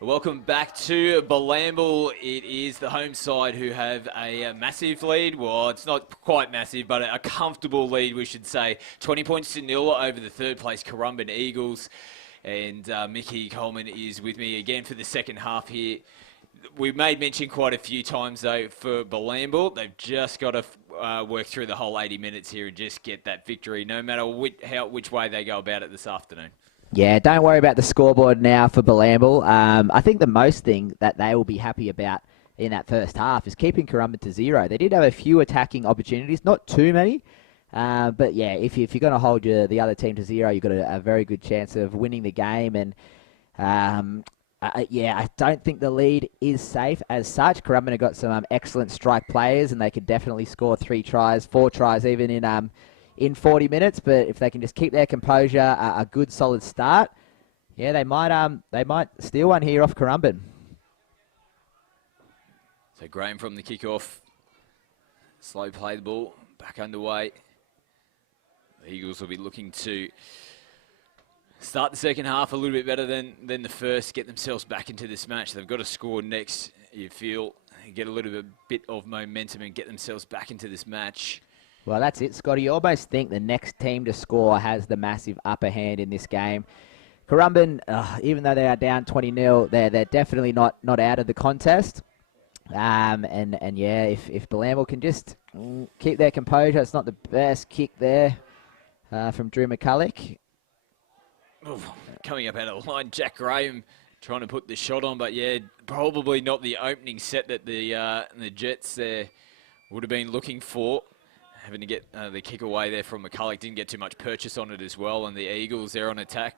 Welcome back to Bilambil. It is the home side who have a massive lead. Well, it's not quite massive, but a comfortable lead, we should say. 20 points to nil over the third place Currumbin Eagles. And Mickey Coleman is with me again for the second half here. We've made mention quite a few times, though, for Bilambil. They've just got to work through the whole 80 minutes here and just get that victory, no matter which way they go about it this afternoon. Yeah, don't worry about the scoreboard now for Bilambil. I think the most thing that they will be happy about in that first half is keeping Currumbin to 0. They did have a few attacking opportunities, not too many. But yeah, if you're going to hold the other team to 0, you've got a very good chance of winning the game. And I don't think the lead is safe as such. Currumbin have got some excellent strike players, and they could definitely score 3 tries, 4 tries even in 40 minutes. But if they can just keep their composure, a good solid start, yeah, they might steal one here off Currumbin. So Graham from the kickoff, slow play the ball, back underway. The Eagles will be looking to start the second half a little bit better than the first, get themselves back into this match. They've got to score next, you feel, get a little bit of momentum and get themselves back into this match. Well, that's it, Scotty. You almost think the next team to score has the massive upper hand in this game. Currumbin, even though they are down 20-0, they're definitely not out of the contest. And yeah, if Bilambil can just keep their composure, it's not the best kick there from Drew McCulloch. Coming up out of the line, Jack Graham trying to put the shot on, but yeah, probably not the opening set that the Jets there would have been looking for. Having to get the kick away there from McCulloch, didn't get too much purchase on it as well, and the Eagles, they're on attack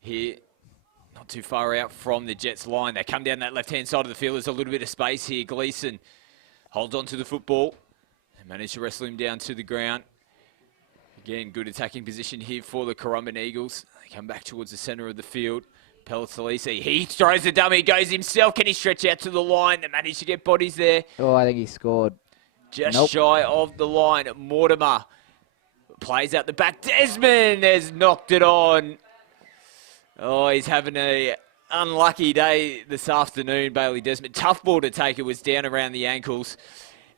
here. Not too far out from the Jets line. They come down that left-hand side of the field. There's a little bit of space here. Gleeson holds on to the football and managed to wrestle him down to the ground. Again, good attacking position here for the Currumbin Eagles. They come back towards the centre of the field. Pellitalisi, he throws the dummy, goes himself. Can he stretch out to the line? They manage to get bodies there. Oh, I think he scored. Just shy of the line. Mortimer plays out the back. Desmond has knocked it on. Oh, he's having a unlucky day this afternoon, Bailey Desmond. Tough ball to take. It was down around the ankles.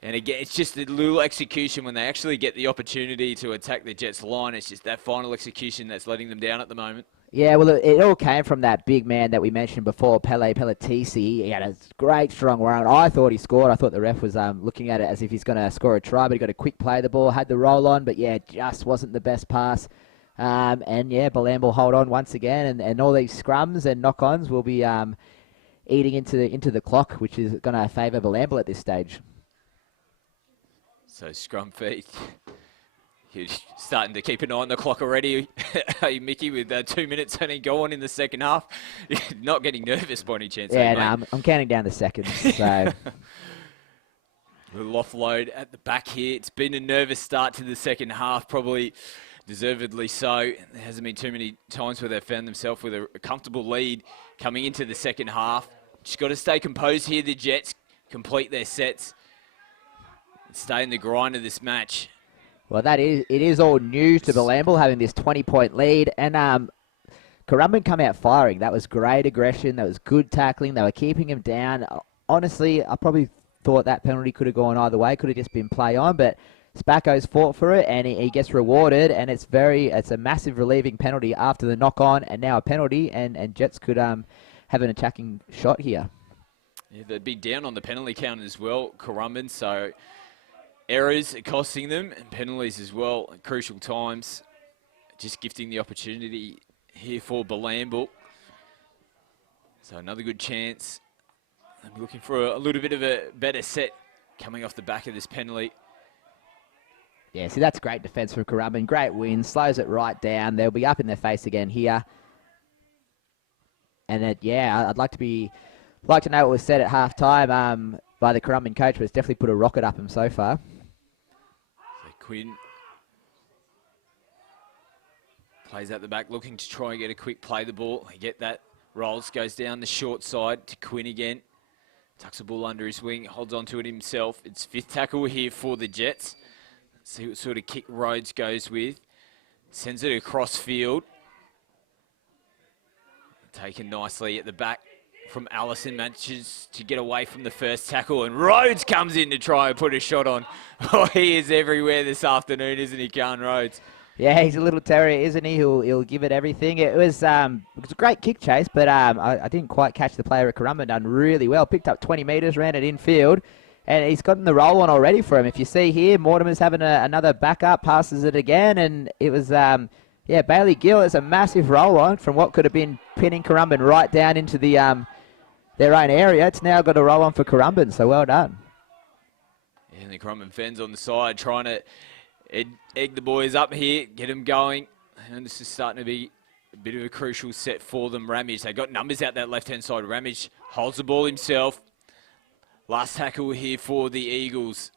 And again, it's just a little execution when they actually get the opportunity to attack the Jets line. It's just that final execution that's letting them down at the moment. Yeah, well, it all came from that big man that we mentioned before, Pellitalisi. He had a great, strong run. I thought he scored. I thought the ref was looking at it as if he's going to score a try, but he got a quick play of the ball, had the roll on, but yeah, just wasn't the best pass. And yeah, Bilambil hold on once again, and all these scrums and knock-ons will be eating into the clock, which is going to favour Bilambil at this stage. So scrum feet. You're starting to keep an eye on the clock already, hey, Mickey, with 2 minutes only going in the second half. You're not getting nervous by any chance? Yeah, no, I'm counting down the seconds. So. A little offload at the back here. It's been a nervous start to the second half, probably deservedly so. There hasn't been too many times where they've found themselves with a comfortable lead coming into the second half. Just got to stay composed here, the Jets, complete their sets, and stay in the grind of this match. Well, it is all new to Bilambil having this 20-point lead, and Currumbin come out firing. That was great aggression. That was good tackling. They were keeping him down. Honestly, I probably thought that penalty could have gone either way. Could have just been play on, but Spacco's fought for it, and he gets rewarded, and it's a massive relieving penalty after the knock on, and now a penalty, and Jets could have an attacking shot here. Yeah, they'd be down on the penalty count as well, Currumbin, so errors are costing them, and penalties as well at crucial times. Just gifting the opportunity here for Bilambil. So another good chance. I'm looking for a little bit of a better set coming off the back of this penalty. Yeah, see, that's great defence from Currumbin. Great win, slows it right down. They'll be up in their face again here. And I'd like to know what was said at half-time by the Currumbin coach, but it's definitely put a rocket up him so far. So Quinn plays out the back, looking to try and get a quick play the ball. They get that, rolls, goes down the short side to Quinn again. Tucks the ball under his wing, holds onto it himself. It's fifth tackle here for the Jets. Let's see what sort of kick Rhodes goes with. Sends it across field. Taken nicely at the back. from Allison, manages to get away from the first tackle, and Rhodes comes in to try and put a shot on. Oh, he is everywhere this afternoon, isn't he, Khan Rhodes? Yeah, he's a little terrier, isn't he? He'll give it everything. It was a great kick chase, but I didn't quite catch the player at Currumbin. Done really well. Picked up 20 metres, ran it infield, and he's gotten the roll on already for him. If you see here, Mortimer's having another backup, passes it again, and it was Bailey Gill. It's a massive roll on from what could have been pinning Currumbin right down into the their own area. It's now got a roll on for Currumbin, so well done. Yeah, and the Currumbin fans on the side trying to egg the boys up here, get them going. And this is starting to be a bit of a crucial set for them. Ramage, they got numbers out that left-hand side. Ramage holds the ball himself. Last tackle here for the Eagles.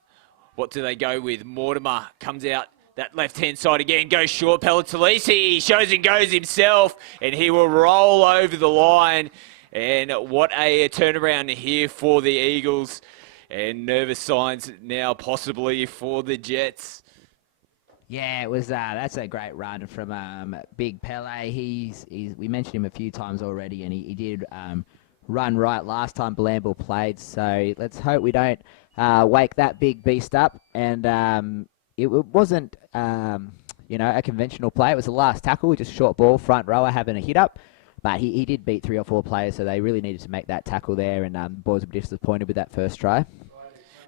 What do they go with? Mortimer comes out that left-hand side again, goes short. Pelletolisi shows and goes himself, and he will roll over the line. And what a turnaround here for the Eagles. And nervous signs now possibly for the Jets. Yeah, it was. That's a great run from Big Pele. We mentioned him a few times already, and he did run right last time Bilambil played. So let's hope we don't wake that big beast up. And it wasn't, a conventional play. It was the last tackle, just short ball, front rower having a hit up. But he did beat 3 or 4 players, so they really needed to make that tackle there. And boys were disappointed with that first try.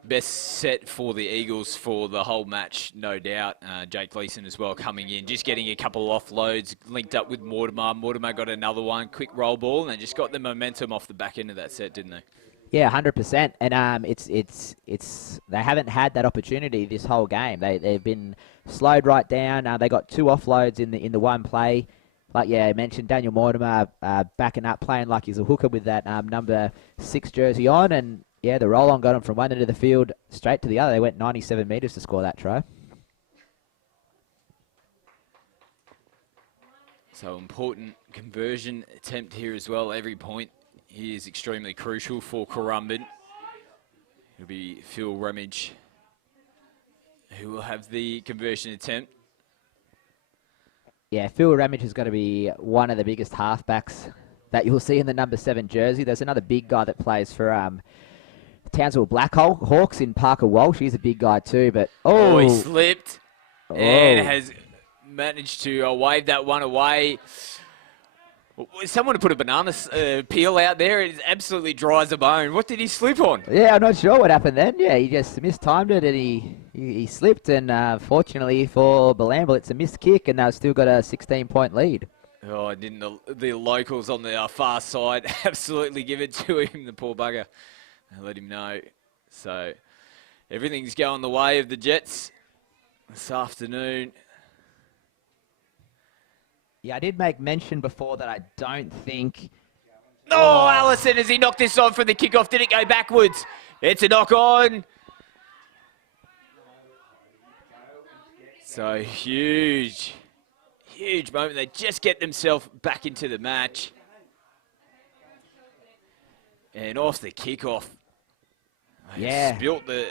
Best set for the Eagles for the whole match, no doubt. Jake Gleason as well coming in, just getting a couple of offloads, linked up with Mortimer. Mortimer got another one, quick roll ball, and they just got the momentum off the back end of that set, didn't they? Yeah, 100%. And it's they haven't had that opportunity this whole game. They've been slowed right down. They got 2 offloads in the one play. Like I mentioned, Daniel Mortimer backing up, playing like he's a hooker with that number 6 jersey on, and yeah, the roll-on got him from one end of the field straight to the other. They went 97 metres to score that try. So important conversion attempt here as well. Every point here is extremely crucial for Currumbin. It'll be Phil Ramage who will have the conversion attempt. Yeah, Phil Ramage is going to be one of the biggest halfbacks that you'll see in the number 7 jersey. There's another big guy that plays for Townsville Hawks in Parker Walsh. He's a big guy too, but he slipped and has managed to wave that one away. Someone put a banana peel out there. It absolutely dries the bone. What did he slip on? Yeah, I'm not sure what happened then. Yeah, he just mistimed it and he slipped. And fortunately for Bilambil, it's a missed kick, and they've still got a 16-point lead. Oh, didn't the locals on the far side absolutely give it to him, the poor bugger. They let him know. So everything's going the way of the Jets this afternoon. Yeah, I did make mention before that I don't think... Oh, Allison, as he knocked this on for the kickoff, did it go backwards? It's a knock on. So huge moment. They just get themselves back into the match. And off the kickoff. Yeah.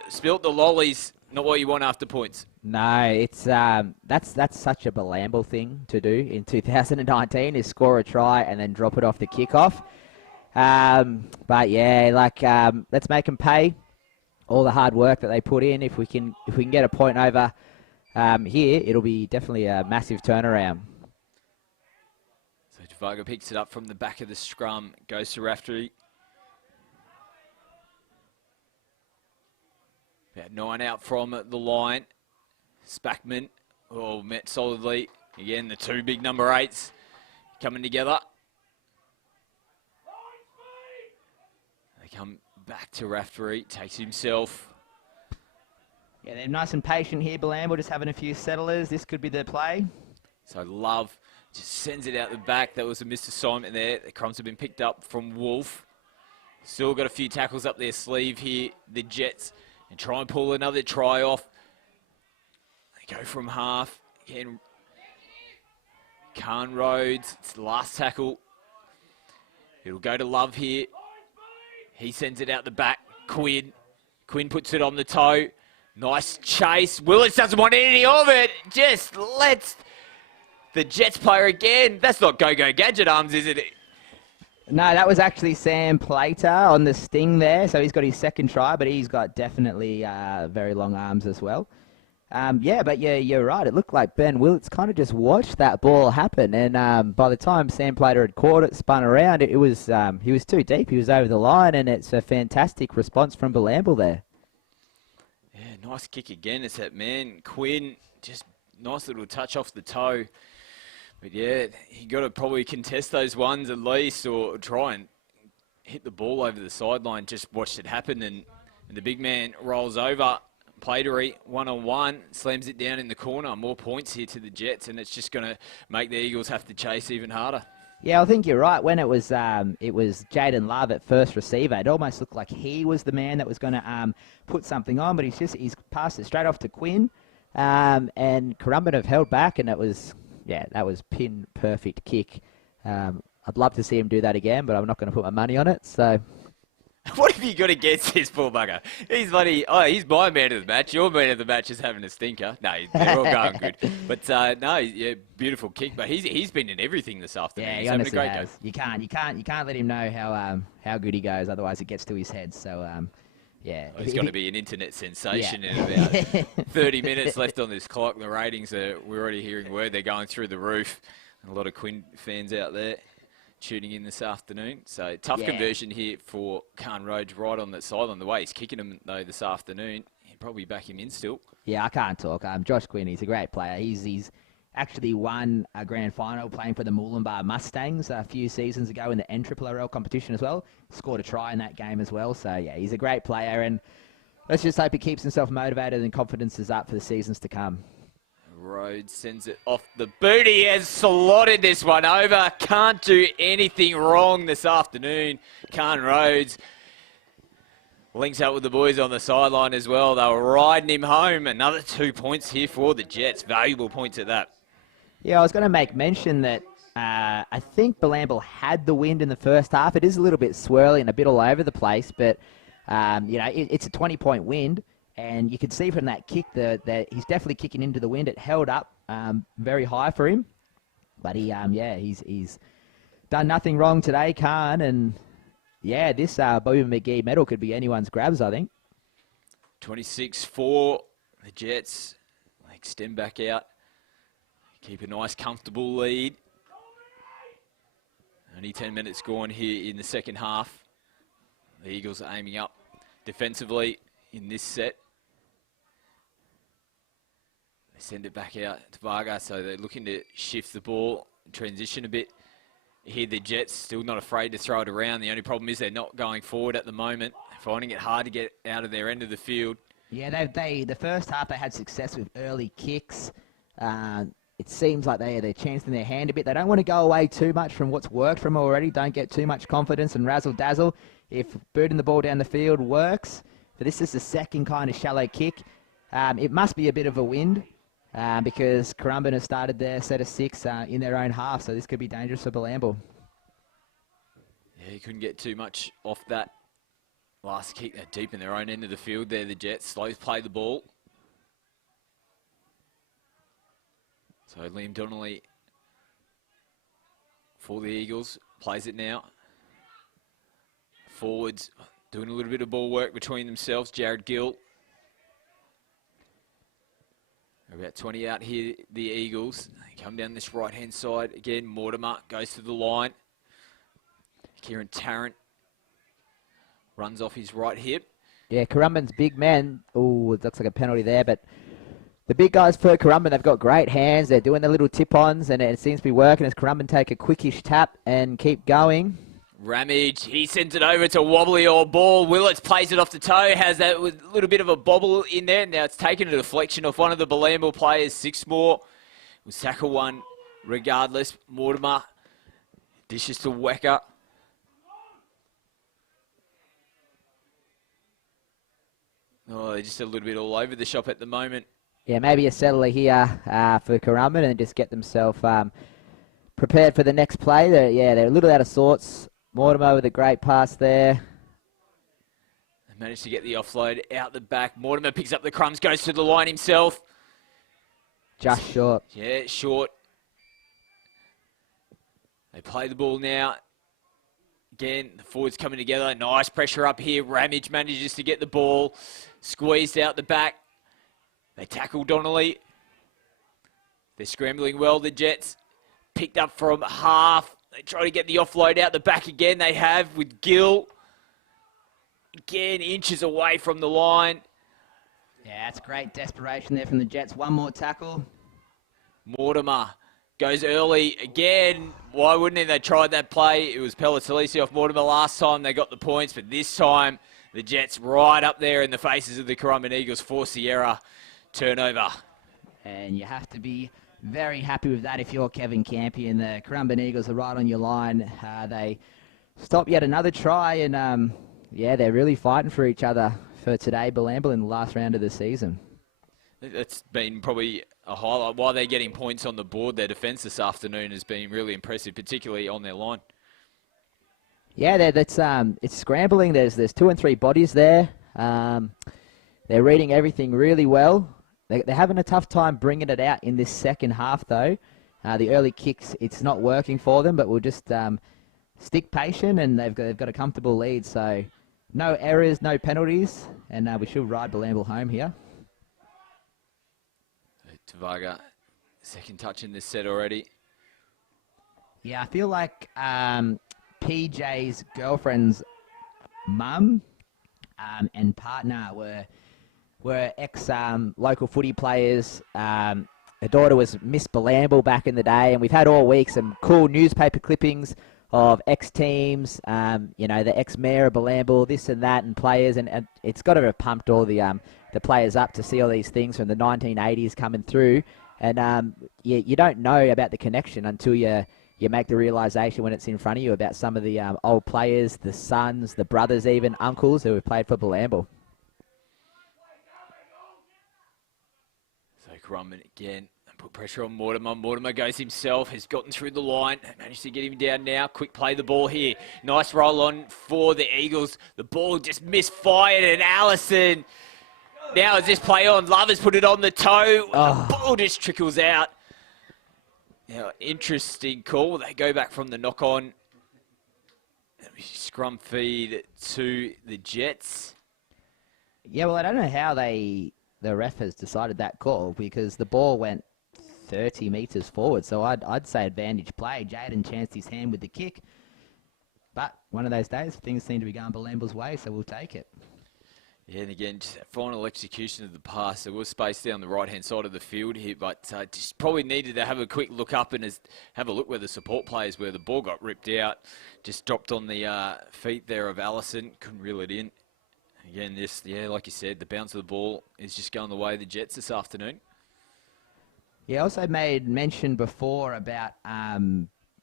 Spilt the lollies. Not what you want after points. No, it's that's such a Bilambil thing to do in 2019 is score a try and then drop it off the kickoff. But yeah, let's make them pay all the hard work that they put in. If we can get a point over here, it'll be definitely a massive turnaround. So Tavaga picks it up from the back of the scrum, goes to Raftery. About 9 out from the line. Spackman, met solidly. Again, the 2 big number 8s coming together. They come back to Raftery, takes himself. Yeah, they're nice and patient here, Bilambil, just having a few settlers. This could be the play. So Love just sends it out the back. That was a missed assignment there. The crumbs have been picked up from Wolf. Still got a few tackles up their sleeve here, the Jets. And try and pull another try off. They go from half. Again, Khan Rhodes, it's the last tackle. It'll go to Love here. He sends it out the back. Quinn puts it on the toe. Nice chase. Willis doesn't want any of it. Just lets the Jets player again. That's not go-go gadget arms, is it? No, that was actually Sam Plater on the sting there. So he's got his second try, but he's got definitely very long arms as well. Yeah, but you're right. It looked like Ben Willits kind of just watched that ball happen, and by the time Sam Plater had caught it, spun around, he was too deep. He was over the line, and it's a fantastic response from Bilambil there. Yeah, nice kick again. It's that man Quinn, just nice little touch off the toe. But yeah, you got to probably contest those ones at least, or try and hit the ball over the sideline. Just watched it happen, and the big man rolls over. Platery, one-on-one, slams it down in the corner. More points here to the Jets, and it's just going to make the Eagles have to chase even harder. Yeah, I think you're right. When it was Jaden Love at first receiver, it almost looked like he was the man that was going to put something on, but he's passed it straight off to Quinn, and Currumbin have held back, and that was pin perfect kick. I'd love to see him do that again, but I'm not going to put my money on it. So. What have you got against this poor bugger? He's he's my man of the match. Your man of the match is having a stinker. No, they're all going good. But no, yeah, beautiful kick. But he's been in everything this afternoon. Yeah, he's he having a honestly great has. game. You can't let him know how good he goes. Otherwise, it gets to his head. So yeah, he's going to be an internet sensation Yeah. in about 30 minutes left on this clock. The ratings we're already hearing word they're going through the roof. A lot of Quinn fans out there tuning in this afternoon. So tough conversion here for Khan Rhodes right on that sideline. The way he's kicking him though this afternoon, he'd probably back him in still. Yeah, I can't talk. Josh Quinn, he's a great player. He's actually won a grand final playing for the Moolumbar Mustangs a few seasons ago in the NRRL competition as well. Scored a try in that game as well. So yeah, he's a great player, and let's just hope he keeps himself motivated and confidence is up for the seasons to come. Rhodes sends it off the boot. He has slotted this one over. Can't do anything wrong this afternoon. Khan Rhodes links up with the boys on the sideline as well. They were riding him home. Another 2 points here for the Jets. Valuable points at that. Yeah, I was going to make mention that I think Bilambil had the wind in the first half. It is a little bit swirly and a bit all over the place, but it's a 20-point wind. And you can see from that kick that he's definitely kicking into the wind. It held up very high for him. But he's done nothing wrong today, Khan. And yeah, this Bobby McGee medal could be anyone's grabs, I think. 26-4. The Jets extend back out. Keep a nice, comfortable lead. Only 10 minutes gone here in the second half. The Eagles are aiming up defensively in this set. Send it back out to Vargas, so they're looking to shift the ball, transition a bit. Here the Jets still not afraid to throw it around. The only problem is they're not going forward at the moment, finding it hard to get out of their end of the field. Yeah, the first half they had success with early kicks. It seems like they're chancing their hand a bit. They don't want to go away too much from what's worked from already. Don't get too much confidence and razzle-dazzle. If booting the ball down the field works, but this is the second kind of shallow kick. It must be a bit of a wind. Because Currumbin has started their set of 6 in their own half, so this could be dangerous for Bilambil. Yeah, he couldn't get too much off that last kick. They're deep in their own end of the field there, the Jets. Slow play the ball. So Liam Donnelly for the Eagles plays it now. Forwards doing a little bit of ball work between themselves. Jared Gill. About 20 out here, the Eagles. They come down this right-hand side. Again, Mortimer goes to the line. Kieran Tarrant runs off his right hip. Yeah, Currumbin's big man. Oh, it looks like a penalty there, but the big guys for Currumbin, they've got great hands. They're doing their little tip-ons, and it seems to be working as Currumbin take a quickish tap and keep going. Ramage, he sends it over to wobbly old ball. Willits plays it off the toe, has that with a little bit of a bobble in there. Now it's taken a deflection off one of the Bilambil players. 6 more. We'll tackle one regardless. Mortimer dishes to Wecker. Oh, they're just a little bit all over the shop at the moment. Yeah, maybe a settler here for Currumbin and just get themselves prepared for the next play. They're a little out of sorts. Mortimer with a great pass there. They managed to get the offload out the back. Mortimer picks up the crumbs, goes to the line himself. Just short. Yeah, short. They play the ball now. again, the forwards coming together. Nice pressure up here. Ramage manages to get the ball. Squeezed out the back. They tackle Donnelly. They're scrambling well, the Jets. Picked up from half. They try to get the offload out the back again. They have with Gill. Again, inches away from the line. Yeah, that's great desperation there from the Jets. One more tackle. Mortimer goes early again. Why wouldn't they tried that play? It was Pellicelisi off Mortimer last time. They got the points, but this time the Jets right up there in the faces of the Currumbin Eagles force the error. Turnover. And you have to be very happy with that if you're Kevin Campion. The Currumbin Eagles are right on your line. They stop yet another try, and yeah, they're really fighting for each other for today, Bilambil, in the last round of the season. That's been probably a highlight. While they're getting points on the board, their defence this afternoon has been really impressive, particularly on their line. Yeah, it's scrambling. There's 2 and 3 bodies there. They're reading everything really well. They're having a tough time bringing it out in this second half, though. The early kicks, it's not working for them, but we'll just stick patient, and they've got a comfortable lead. So no errors, no penalties, and we should ride Bilambil home here. Tavaga, second touch in this set already. Yeah, I feel like PJ's girlfriend's mum and partner were ex-local footy players. Her daughter was Miss Bilambil back in the day, and we've had all week some cool newspaper clippings of ex-teams, the ex-mayor of Bilambil, this and that, and players, and it's got to have pumped all the players up to see all these things from the 1980s coming through, and you don't know about the connection until you make the realisation when it's in front of you about some of the old players, the sons, the brothers, even uncles who have played for Bilambil. So Currumbin again. Put pressure on Mortimer. Mortimer goes himself, has gotten through the line, managed to get him down now. Quick play the ball here. Nice roll on for the Eagles. The ball just misfired, and Allison. Now as this play on, Lovers put it on the toe. The ball just trickles out. Now, interesting call. They go back from the knock on. Scrum feed to the Jets. Yeah, well, I don't know how the ref has decided that call, because the ball went 30 metres forward, so I'd say advantage play. Jaden chanced his hand with the kick, but one of those days, things seem to be going Bilambil's way, so we'll take it. Yeah, and again, just that final execution of the pass. There was space down the right-hand side of the field here, but just probably needed to have a quick look up and have a look where the support players were. The ball got ripped out, just dropped on the feet there of Allison. Couldn't reel it in. Again, like you said, the bounce of the ball is just going the way of the Jets this afternoon. Yeah, I also made mention before about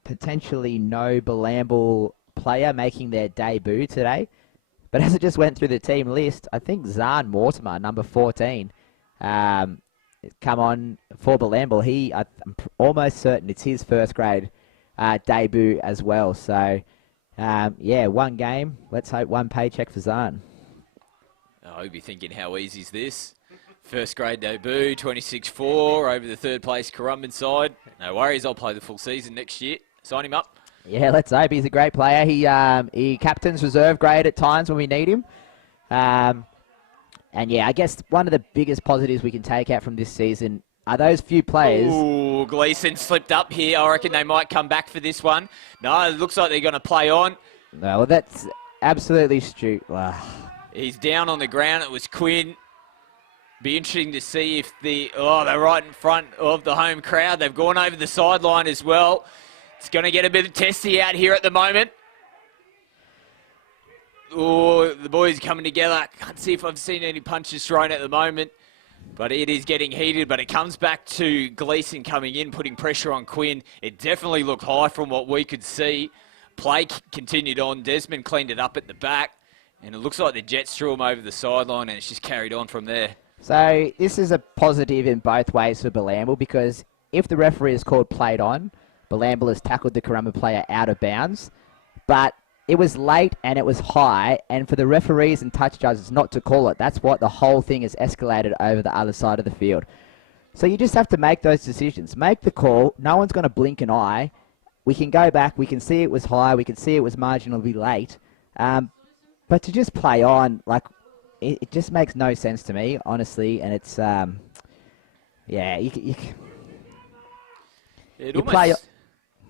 potentially no Bilambil player making their debut today. But as I just went through the team list, I think Zahn Mortimer, number 14, come on for Bilambil. I'm almost certain it's his first grade debut as well. So, yeah, one game. Let's hope one paycheck for Zahn. Oh, you'll be thinking, how easy is this? First grade debut, 26-4 over the third place Currumbin side. No worries, I'll play the full season next year. Sign him up. Yeah, let's hope. He's a great player. He captains reserve grade at times when we need him. And yeah, I guess one of the biggest positives we can take out from this season are those few players. Ooh, Gleason slipped up here. I reckon they might come back for this one. No, it looks like they're going to play on. No, well, that's absolutely stupid. He's down on the ground. It was Quinn. Be interesting to see if they're right in front of the home crowd. They've gone over the sideline as well. It's going to get a bit of testy out here at the moment. Oh, the boys coming together. Can't see if I've seen any punches thrown at the moment, but it is getting heated. But it comes back to Gleason coming in, putting pressure on Quinn. It definitely looked high from what we could see. Play continued on. Desmond cleaned it up at the back, and it looks like the Jets threw him over the sideline, and it's just carried on from there. So this is a positive in both ways for Bilambil, because if the referee is called played on, Bilambil has tackled the Currumbin player out of bounds. But it was late and it was high, and for the referees and touch judges not to call it, that's what the whole thing has escalated over the other side of the field. So you just have to make those decisions. Make the call. No one's going to blink an eye. we can go back, we can see it was high, we can see it was marginally late, but to just play on, like, it just makes no sense to me, honestly, and it's, yeah, It you almost, play.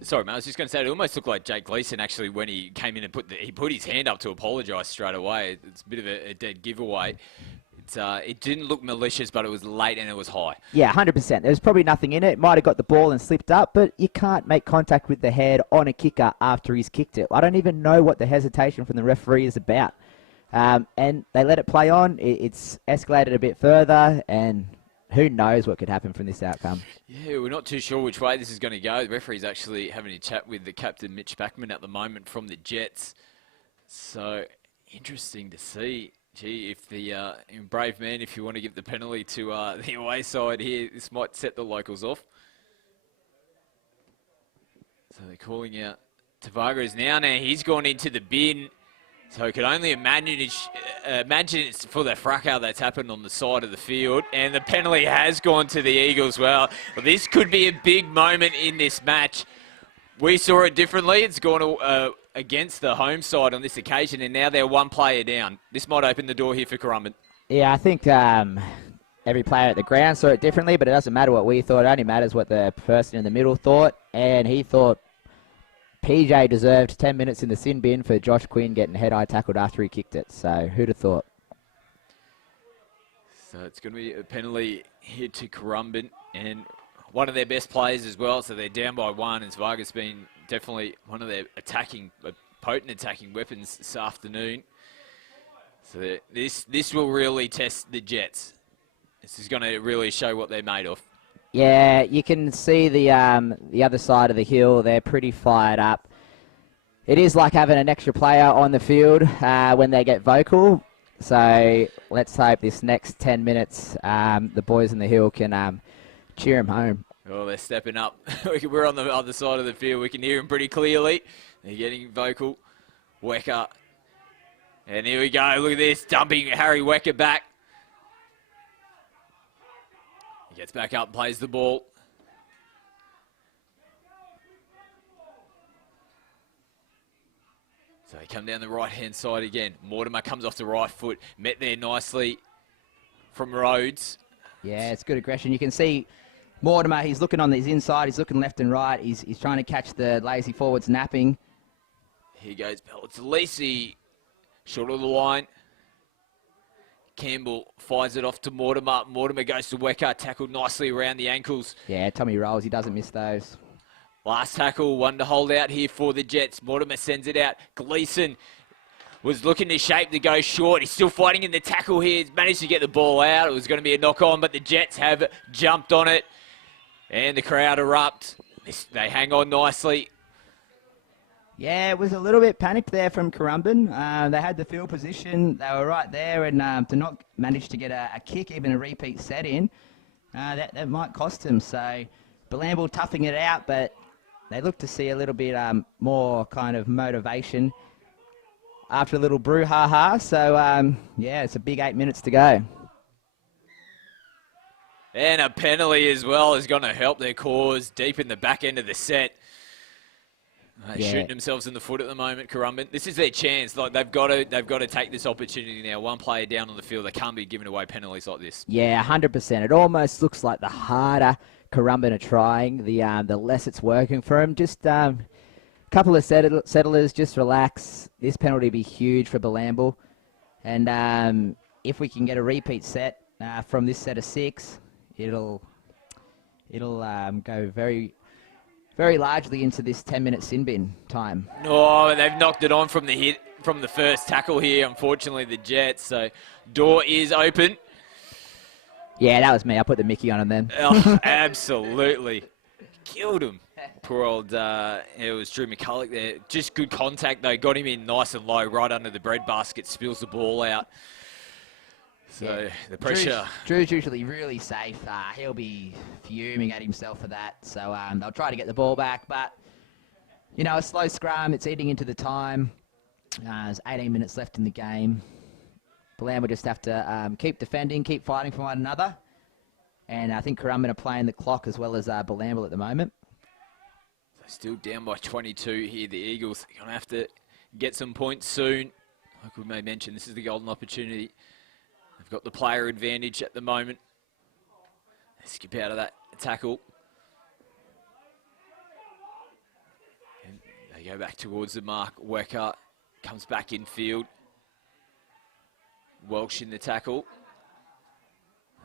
sorry, man. I was just going to say it almost looked like Jake Gleeson actually when he came in and he put his hand up to apologise straight away. It's a bit of a dead giveaway. It didn't look malicious, but it was late and it was high. Yeah, 100%. There's probably nothing in it. Might have got the ball and slipped up, but you can't make contact with the head on a kicker after he's kicked it. I don't even know what the hesitation from the referee is about. And they let it play on. It's escalated a bit further, and who knows what could happen from this outcome. Yeah, we're not too sure which way this is going to go. The referee's actually having a chat with the captain, Mitch Backman, at the moment from the Jets. So, interesting to see. Gee, if the brave man, if you want to give the penalty to the away side here, this might set the locals off. So they're calling out Tavares now. Now he's gone into the bin. So I could only imagine it's for the fracas that's happened on the side of the field. And the penalty has gone to the Eagles. Well, this could be a big moment in this match. We saw it differently. It's gone against the home side on this occasion, and now they're one player down. This might open the door here for Currumbin. Yeah, I think every player at the ground saw it differently, but it doesn't matter what we thought. It only matters what the person in the middle thought, and he thought PJ deserved 10 minutes in the sin bin for Josh Quinn getting head-eye tackled after he kicked it. So who'd have thought? So it's going to be a penalty here to Currumbin, and one of their best players as well. So they're down by one, and Vargas been definitely one of their potent attacking weapons this afternoon. So this will really test the Jets. This is going to really show what they're made of. Yeah, you can see the other side of the hill. They're pretty fired up. It is like having an extra player on the field when they get vocal. So let's hope this next 10 minutes the boys in the hill can cheer them home. Oh, they're stepping up. We're on the other side of the field. We can hear them pretty clearly. They're getting vocal. Wecker. And here we go. Look at this. Dumping Harry Wecker back. He gets back up and plays the ball. So they come down the right-hand side again. Mortimer comes off the right foot. Met there nicely from Rhodes. Yeah, it's good aggression. You can see Mortimer, he's looking on his inside. He's looking left and right. He's trying to catch the lazy forwards napping. Here goes It's Lacey. Short of the line. Campbell fires it off to Mortimer. Mortimer goes to Wecker. Tackled nicely around the ankles. Yeah, Tommy rolls. He doesn't miss those. Last tackle, one to hold out here for the Jets. Mortimer sends it out. Gleeson was looking to shape to go short. He's still fighting in the tackle here. He's managed to get the ball out. It was going to be a knock-on, but the Jets have jumped on it. And the crowd erupt. They hang on nicely. Yeah, it was a little bit panicked there from Currumbin. They had the field position. They were right there, and to not manage to get a kick, even a repeat set in, that might cost them. So Bilambil toughing it out, but they look to see a little bit more kind of motivation after a little brouhaha. So, yeah, it's a big 8 minutes to go. And a penalty as well is going to help their cause deep in the back end of the set. They're shooting themselves in the foot at the moment, Currumbin. This is their chance. Like they've got to take this opportunity now. One player down on the field. They can't be giving away penalties like this. Yeah, 100%. It almost looks like the harder Currumbin are trying, the less it's working for them. Just a couple of settlers, just relax. This penalty will be huge for Bilambil. And if we can get a repeat set from this set of 6, it'll go very, very largely into this 10-minute sin bin time. Oh, they've knocked it on from the hit from the first tackle here. Unfortunately, the Jets. So door is open. Yeah, that was me. I put the Mickey on him then. Oh, absolutely. Killed him. Poor old, it was Drew McCulloch there. Just good contact, though. Got him in nice and low, right under the breadbasket, spills the ball out. So the pressure. Drew's usually really safe. He'll be fuming at himself for that. So they'll try to get the ball back. But, you know, a slow scrum. It's eating into the time. There's 18 minutes left in the game. Bilambil will just have to keep defending, keep fighting for one another. And I think Currumbin are playing the clock as well as Bilambil at the moment. Still down by 22 here. The Eagles are going to have to get some points soon. Like we may mention, this is the golden opportunity. They've got the player advantage at the moment. They skip out of that tackle. And they go back towards the mark. Wecker comes back in field. Welsh in the tackle.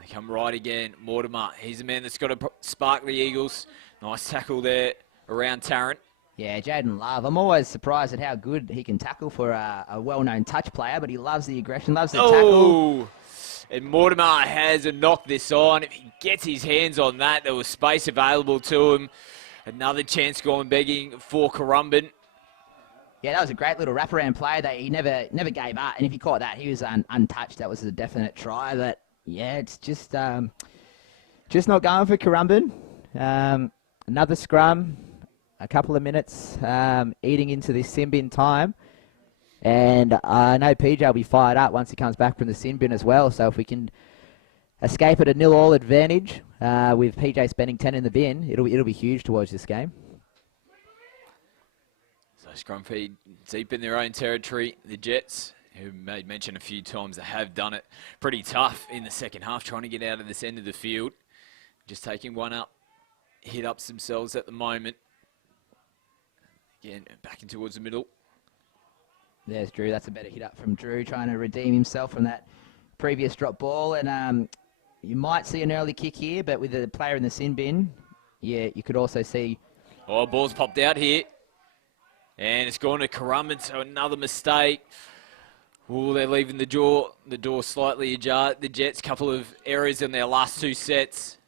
They come right again. Mortimer, he's the man that's got to spark the Eagles. Nice tackle there around Tarrant. Yeah, Jaden Love. I'm always surprised at how good he can tackle for a well-known touch player, but he loves the aggression, loves the tackle. And Mortimer has knocked this on. If he gets his hands on that, there was space available to him. Another chance going begging for Currumbin. Yeah, that was a great little wraparound play. He never gave up, and if he caught that, he was untouched. That was a definite try. But yeah, it's just not going for Currumbin. Another scrum, a couple of minutes eating into this sin bin time. And I know PJ will be fired up once he comes back from the sin bin as well. So if we can escape at a 0-0 advantage with PJ spending 10 in the bin, it'll be huge towards this game. So scrum feed deep in their own territory. The Jets, who made mention a few times, they have done it pretty tough in the second half, trying to get out of this end of the field. Just taking one up, hit ups themselves at the moment. Again, back in towards the middle. There's Drew. That's a better hit up from Drew, trying to redeem himself from that previous drop ball. And you might see an early kick here, but with the player in the sin bin, yeah, you could also see. Oh, ball's popped out here. And it's gone to Currumbin, so another mistake. Oh, they're leaving the door slightly ajar. The Jets, couple of errors in their last two sets.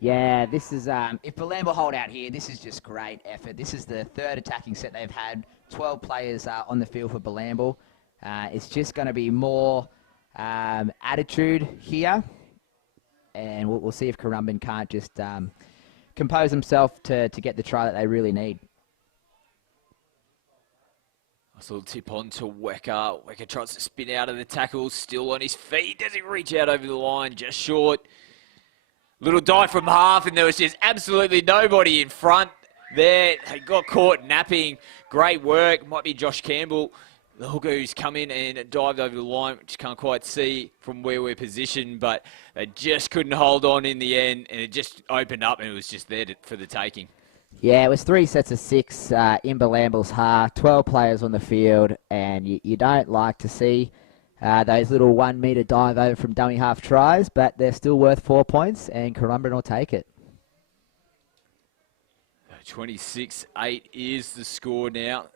Yeah, this is, if Bilambil hold out here, this is just great effort. This is the third attacking set they've had. 12 players on the field for Bilambil. It's just going to be more attitude here. And we'll see if Currumbin can't just compose himself to get the try that they really need. Nice little tip on to Wecker. Wecker tries to spin out of the tackle, still on his feet. Does he reach out over the line? Just short. Little dive from half, and there was just absolutely nobody in front there. He got caught napping. Great work. Might be Josh Campbell, the hooker, who's come in and dived over the line, which can't quite see from where we're positioned, but they just couldn't hold on in the end, and it just opened up, and it was just there for the taking. Yeah, it was 3 sets of 6 in Bilambil's half, 12 players on the field, and you don't like to see those little 1 metre dive over from dummy half tries, but they're still worth 4 points, and Currumbin will take it. 26-8 is the score now.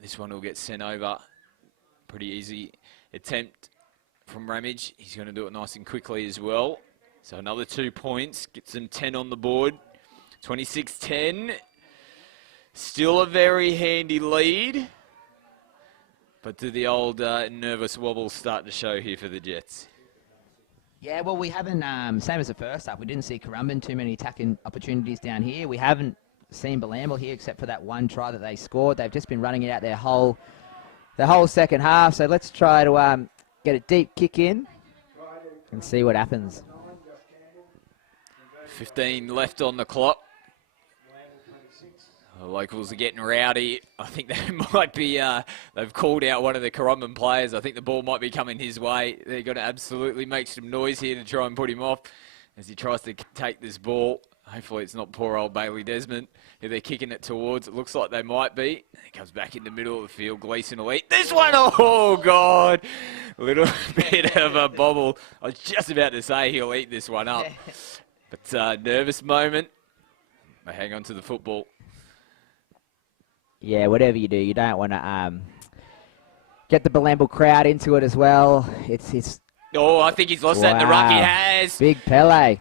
This one will get sent over. Pretty easy attempt from Ramage. He's going to do it nice and quickly as well. So another 2 points, gets them 10 on the board. 26-10. Still a very handy lead. But do the old nervous wobbles start to show here for the Jets? Yeah, well, we haven't, same as the first half, we didn't see Currumbin too many attacking opportunities down here. We haven't seen Bilambil here except for that one try that they scored. They've just been running it out their whole second half. So let's try to get a deep kick in and see what happens. 15 left on the clock. The locals are getting rowdy. I think they might be, they've called out one of the Currumbin players. I think the ball might be coming his way. They're going to absolutely make some noise here to try and put him off as he tries to take this ball. Hopefully it's not poor old Bailey Desmond who they're kicking it towards. It looks like they might be. He comes back in the middle of the field. Gleason will eat this one. Oh, God. A little bit of a bobble. I was just about to say he'll eat this one up. But nervous moment. They hang on to the football. Yeah, whatever you do, you don't want to get the Bilambil crowd into it as well. It's. Oh, I think he's lost that in the ruck. He has. Big Pele.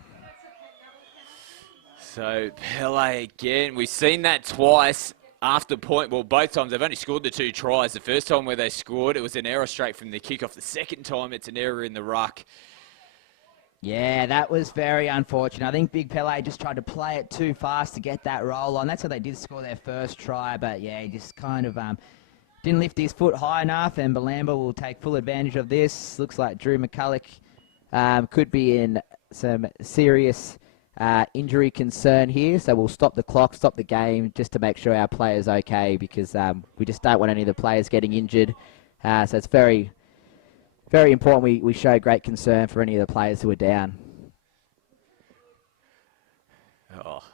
So Pele again. We've seen that twice after point. Well, both times they've only scored the 2 tries. The first time where they scored, it was an error straight from the kickoff. The second time, it's an error in the ruck. Yeah, that was very unfortunate. I think Big Pele just tried to play it too fast to get that roll on. That's how they did score their first try, but yeah, he just kind of didn't lift his foot high enough, and Bilambil will take full advantage of this. Looks like Drew McCulloch could be in some serious injury concern here, so we'll stop the clock, stop the game, just to make sure our players are okay, because we just don't want any of the players getting injured. So it's very, very important we show great concern for any of the players who are down.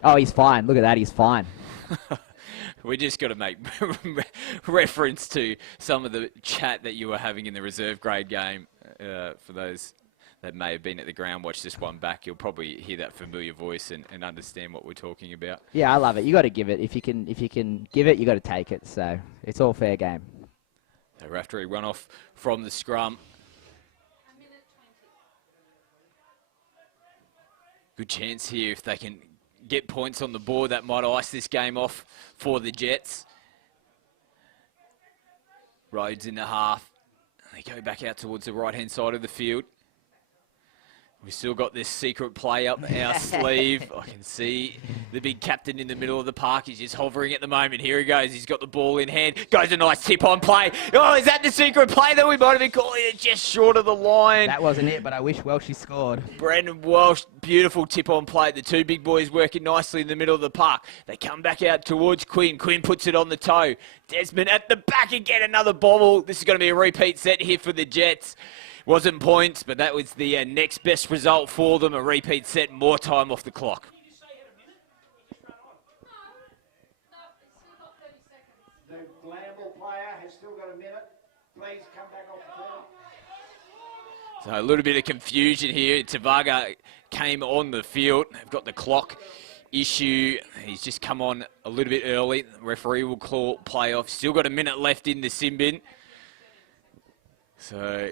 Oh, he's fine. Look at that, he's fine. We just got to make reference to some of the chat that you were having in the reserve grade game. For those that may have been at the ground, watch this one back, you'll probably hear that familiar voice and understand what we're talking about. Yeah, I love it. You got to give it. If you can give it, you got to take it. So it's all fair game. So Raftery run off from the scrum. Good chance here if they can get points on the board. That might ice this game off for the Jets. Rhodes in the half. They go back out towards the right-hand side of the field. We've still got this secret play up our sleeve. I can see the big captain in the middle of the park. He's just hovering at the moment. Here he goes. He's got the ball in hand. Goes a nice tip-on play. Oh, is that the secret play that we might have been calling it? Just short of the line. That wasn't it, but I wish Welshie scored. Brandon Welsh, beautiful tip-on play. The two big boys working nicely in the middle of the park. They come back out towards Quinn. Quinn puts it on the toe. Desmond at the back again, another bobble. This is going to be a repeat set here for the Jets. Wasn't points, but that was the next best result for them. A repeat set, more time off the clock. The Bilambil player has still got a minute. Please come back off the field. So a little bit of confusion here. Tavaga came on the field. They've got the clock issue. He's just come on a little bit early. The referee will call play off. Still got a minute left in the sin bin. So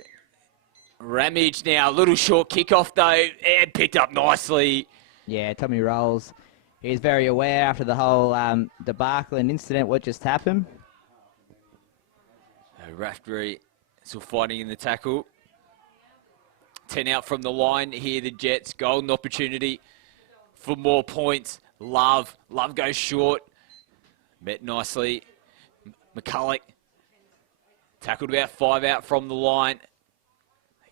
Ramage now, a little short kickoff though, and picked up nicely. Yeah, Tommy Rolls. He's very aware after the whole debacle and incident what just happened. Raftery still fighting in the tackle. 10 out from the line here, the Jets. Golden opportunity for more points. Love goes short. Met nicely. McCulloch tackled about 5 out from the line.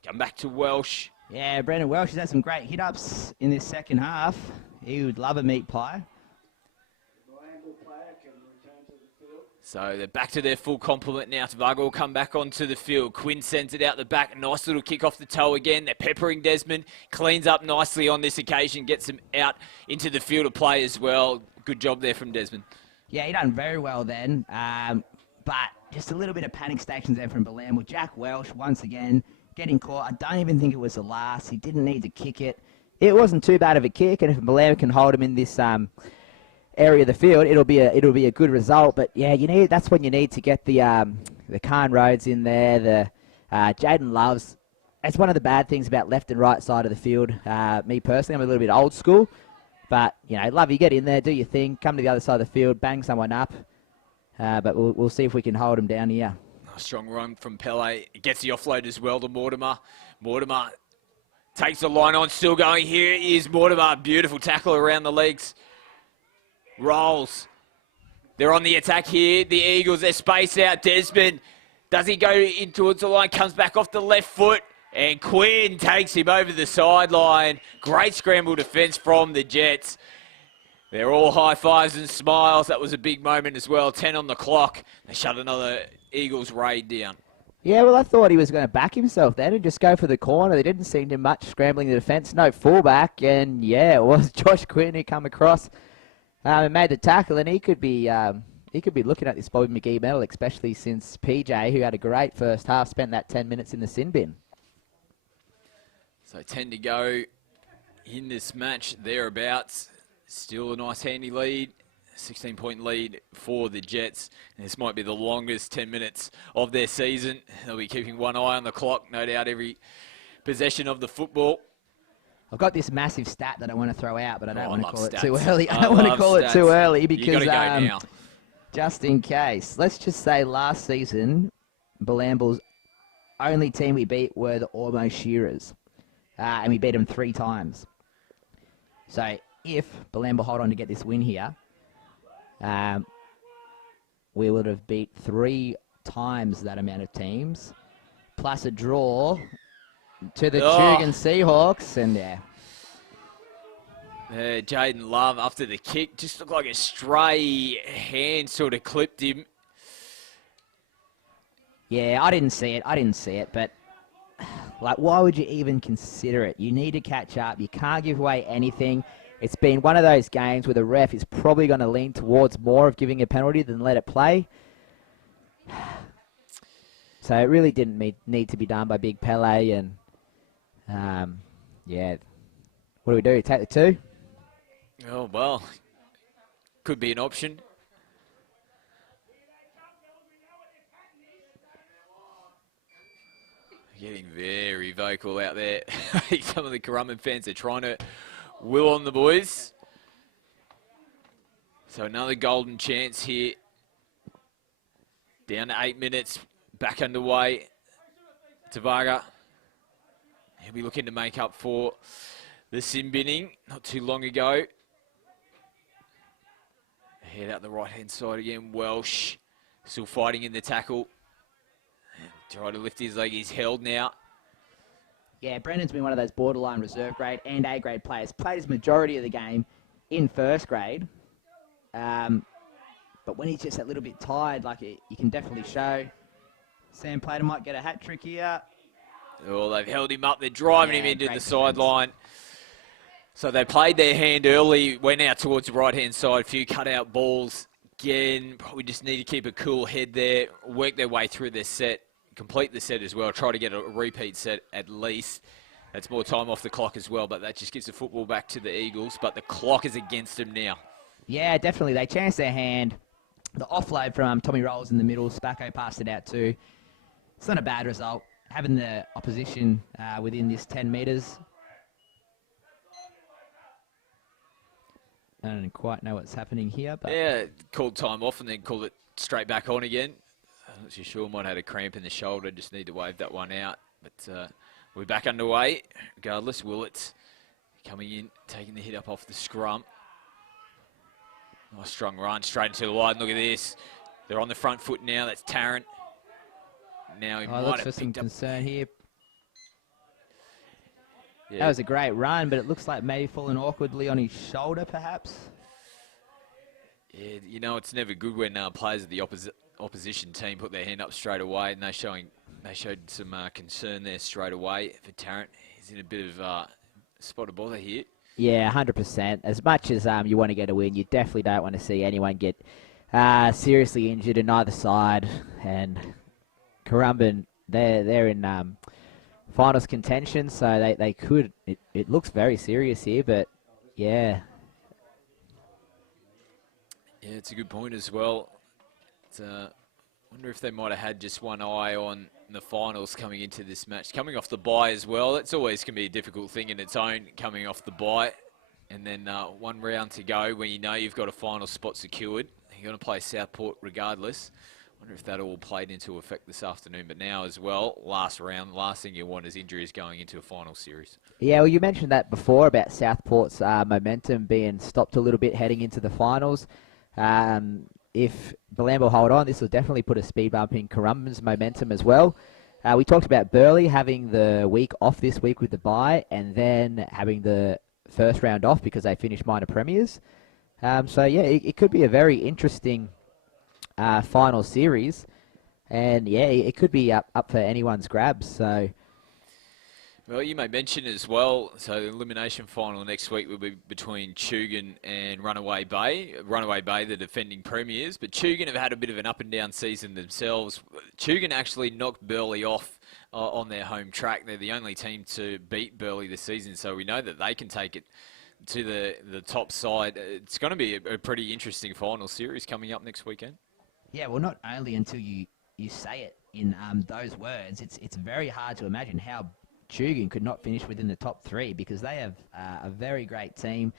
Come back to Welsh. Yeah, Brandon Welsh has had some great hit-ups in this second half. He would love a meat pie. Bilambil player can return to the field. So they're back to their full complement now. Tavaga will come back onto the field. Quinn sends it out the back. Nice little kick off the toe again. They're peppering Desmond. Cleans up nicely on this occasion. Gets him out into the field of play as well. Good job there from Desmond. Yeah, he done very well then. But just a little bit of panic stations there from Bilambil. Jack Welsh, once again, getting caught. I don't even think it was the last. He didn't need to kick it. It wasn't too bad of a kick, and if Bilambil can hold him in this area of the field, it'll be a good result. But yeah, that's when you need to get the Khan Rhodes in there. The Jaden Loves. That's one of the bad things about left and right side of the field. Me personally, I'm a little bit old school, but Love, you get in there, do your thing, come to the other side of the field, bang someone up. But we'll see if we can hold him down here. Strong run from Pele. Gets the offload as well to Mortimer. Mortimer takes the line on, still going. Here is Mortimer. Beautiful tackle around the legs. Rolls. They're on the attack here. The Eagles, they're spaced out. Desmond, does he go in towards the line? Comes back off the left foot. And Quinn takes him over the sideline. Great scramble defence from the Jets. They're all high fives and smiles. That was a big moment as well. 10 on the clock. They shut another Eagles raid down. Yeah, well, I thought he was going to back himself then and just go for the corner. There didn't seem to much scrambling the defence. No fullback. And, yeah, it was Josh Quinn who come across and made the tackle. And he could be looking at this Bobby McGee medal, especially since PJ, who had a great first half, spent that 10 minutes in the sin bin. So 10 to go in this match, thereabouts. Still a nice handy lead, 16-point lead for the Jets. And this might be the longest 10 minutes of their season. They'll be keeping one eye on the clock, no doubt, every possession of the football. I've got this massive stat that I want to throw out, but I don't want to call stats. it too early. I don't want to call it too early because you gotta go now. Just in case. Let's just say last season, Bilambil's only team we beat were the Ormo Shearers. And we beat them 3 times. So if Bilambil hold on to get this win here, we would have beat 3 times that amount of teams, plus a draw to the Tugan Seahawks, and yeah. Jaden Love after the kick just looked like a stray hand sort of clipped him. Yeah, I didn't see it, but like, why would you even consider it? You need to catch up. You can't give away anything. It's been one of those games where the ref is probably going to lean towards more of giving a penalty than let it play. So it really didn't need to be done by Big Pele, and yeah, what do? Take the 2? Oh, well, could be an option. Getting very vocal out there. Some of the Currumbin fans are trying to will on the boys. So another golden chance here. Down to 8 minutes, back underway. Tavaga. He'll be looking to make up for the sin binning not too long ago. Head out the right-hand side again. Welsh still fighting in the tackle. Try to lift his leg. He's held now. Yeah, Brendan's been one of those borderline reserve grade and A grade players. Played his majority of the game in first grade. But when he's just a little bit tired, like you can definitely show. Sam Plater might get a hat trick here. Oh, they've held him up. They're driving him into the great sideline. So they played their hand early, went out towards the right-hand side. A few cut-out balls. Again, probably just need to keep a cool head there. Work their way through their set. Complete the set as well. Try to get a repeat set at least. That's more time off the clock as well, but that just gives the football back to the Eagles. But the clock is against them now. Yeah, definitely. They chanced their hand. The offload from Tommy Rolls in the middle. Spacco passed it out too. It's not a bad result. Having the opposition within this 10 metres. I don't quite know what's happening here. But yeah, called time off and then called it straight back on again. I'm not too sure. Might have had a cramp in the shoulder. Just need to wave that one out. But we're back underway. Regardless, Willett coming in, taking the hit up off the scrum. Nice strong run straight into the line. Look at this. They're on the front foot now. That's Tarrant. Now he might looks have for some picked up. concern here. Yeah. That was a great run, but it looks like maybe falling awkwardly on his shoulder, perhaps. Yeah, you know, it's never good when players of the opposition team put their hand up straight away, and they showed some concern there straight away for Tarrant. He's in a bit of spot of bother here. Yeah, 100%. As much as you want to get a win, you definitely don't want to see anyone get seriously injured on either side. And Currumbin, they're in finals contention, so they could. It looks very serious here, but yeah. Yeah, it's a good point as well. Wonder if they might have had just one eye on the finals coming into this match. Coming off the bye as well, it's always can be a difficult thing in its own, coming off the bye. And then one round to go when you know you've got a final spot secured. You're going to play Southport regardless. Wonder if that all played into effect this afternoon. But now as well, last round, last thing you want is injuries going into a final series. Yeah, well, you mentioned that before about Southport's momentum being stopped a little bit heading into the finals. If Bilambil hold on, this will definitely put a speed bump in Currumbin's momentum as well. We talked about Burleigh having the week off this week with the bye and then having the first round off because they finished minor premiers. So, yeah, it could be a very interesting final series. And, yeah, it could be up for anyone's grabs. So, well, you may mention as well, so the elimination final next week will be between Tugun and Runaway Bay. Runaway Bay, the defending premiers, but Tugun have had a bit of an up-and-down season themselves. Tugun actually knocked Burleigh off on their home track. They're the only team to beat Burleigh this season, so we know that they can take it to the top side. It's going to be a pretty interesting final series coming up next weekend. Yeah, well, not only until you say it in those words, it's very hard to imagine how Tugun could not finish within the top 3 because they have a very great team,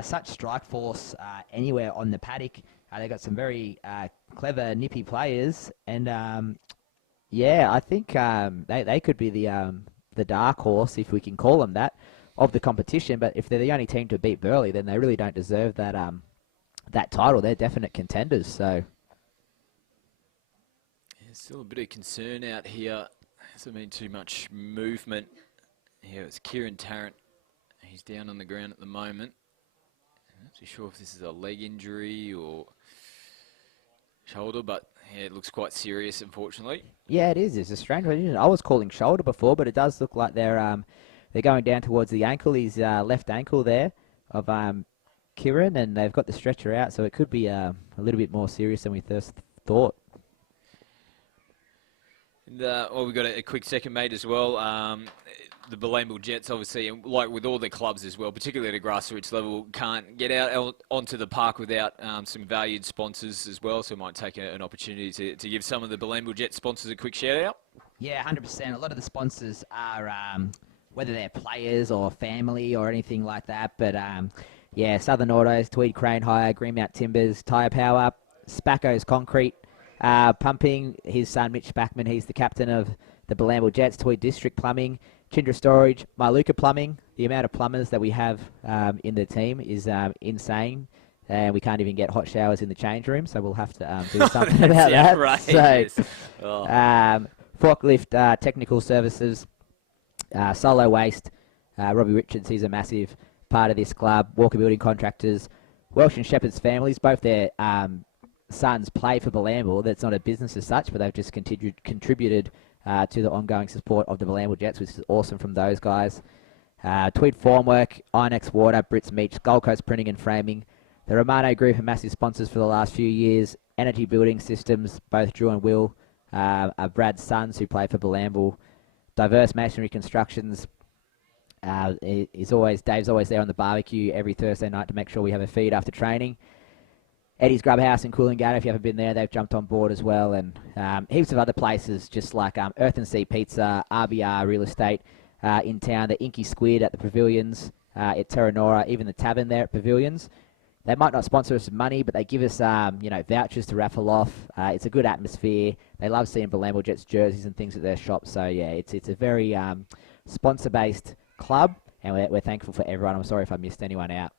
such strike force anywhere on the paddock. They've got some very clever, nippy players, and yeah, I think they could be the dark horse, if we can call them that, of the competition. But if they're the only team to beat Burleigh, then they really don't deserve that that title. They're definite contenders. So There's still a bit of concern out here. Hasn't been too much movement. Here it's Kieran Tarrant. He's down on the ground at the moment. Not too sure if this is a leg injury or shoulder, but yeah, it looks quite serious, unfortunately. Yeah, it is. It's a strange one, isn't it? I was calling shoulder before, but it does look like they're going down towards the ankle. His left ankle there of Kieran, and they've got the stretcher out, so it could be a little bit more serious than we first thought. And, well, we've got a quick second, mate, as well. The Bilambil Jets, obviously, and like with all the clubs as well, particularly at a grassroots level, can't get out onto the park without some valued sponsors as well. So we might take an opportunity to give some of the Bilambil Jets sponsors a quick shout out. Yeah, 100%. A lot of the sponsors are, whether they're players or family or anything like that. But, yeah, Southern Autos, Tweed Crane Hire, Greenmount Timbers, Tyre Power, Spacco's Concrete, Pumping, his son Mitch Spackman, he's the captain of the Bilambil Jets, Tweed District Plumbing, Chindra Storage, Maluka Plumbing. The amount of plumbers that we have in the team is insane. And we can't even get hot showers in the change room, so we'll have to do something about that. Right. So, Yes. Forklift Technical Services, Solo Waste, Robbie Richards, he's a massive part of this club. Walker Building Contractors, Welsh and Shepherd's families, both their sons play for Bilambil. That's not a business as such, but they've just contributed to the ongoing support of the Bilambil Jets, which is awesome from those guys. Tweed Formwork, Inex Water, Brits Meach, Gold Coast Printing and Framing. The Romano Group are massive sponsors for the last few years. Energy Building Systems, both Drew and Will are Brad's sons who play for Bilambil. Diverse Masonry Constructions. Dave's always there on the barbecue every Thursday night to make sure we have a feed after training. Eddie's Grub House in Coolangatta, if you haven't been there, they've jumped on board as well. And heaps of other places, just like Earth and Sea Pizza, RBR Real Estate in town, the Inky Squid at the Pavilions, at Terranora, even the Tavern there at Pavilions. They might not sponsor us with money, but they give us, vouchers to raffle off. It's a good atmosphere. They love seeing Bilambil Jets jerseys and things at their shop. So, yeah, it's a very sponsor-based club, and we're thankful for everyone. I'm sorry if I missed anyone out.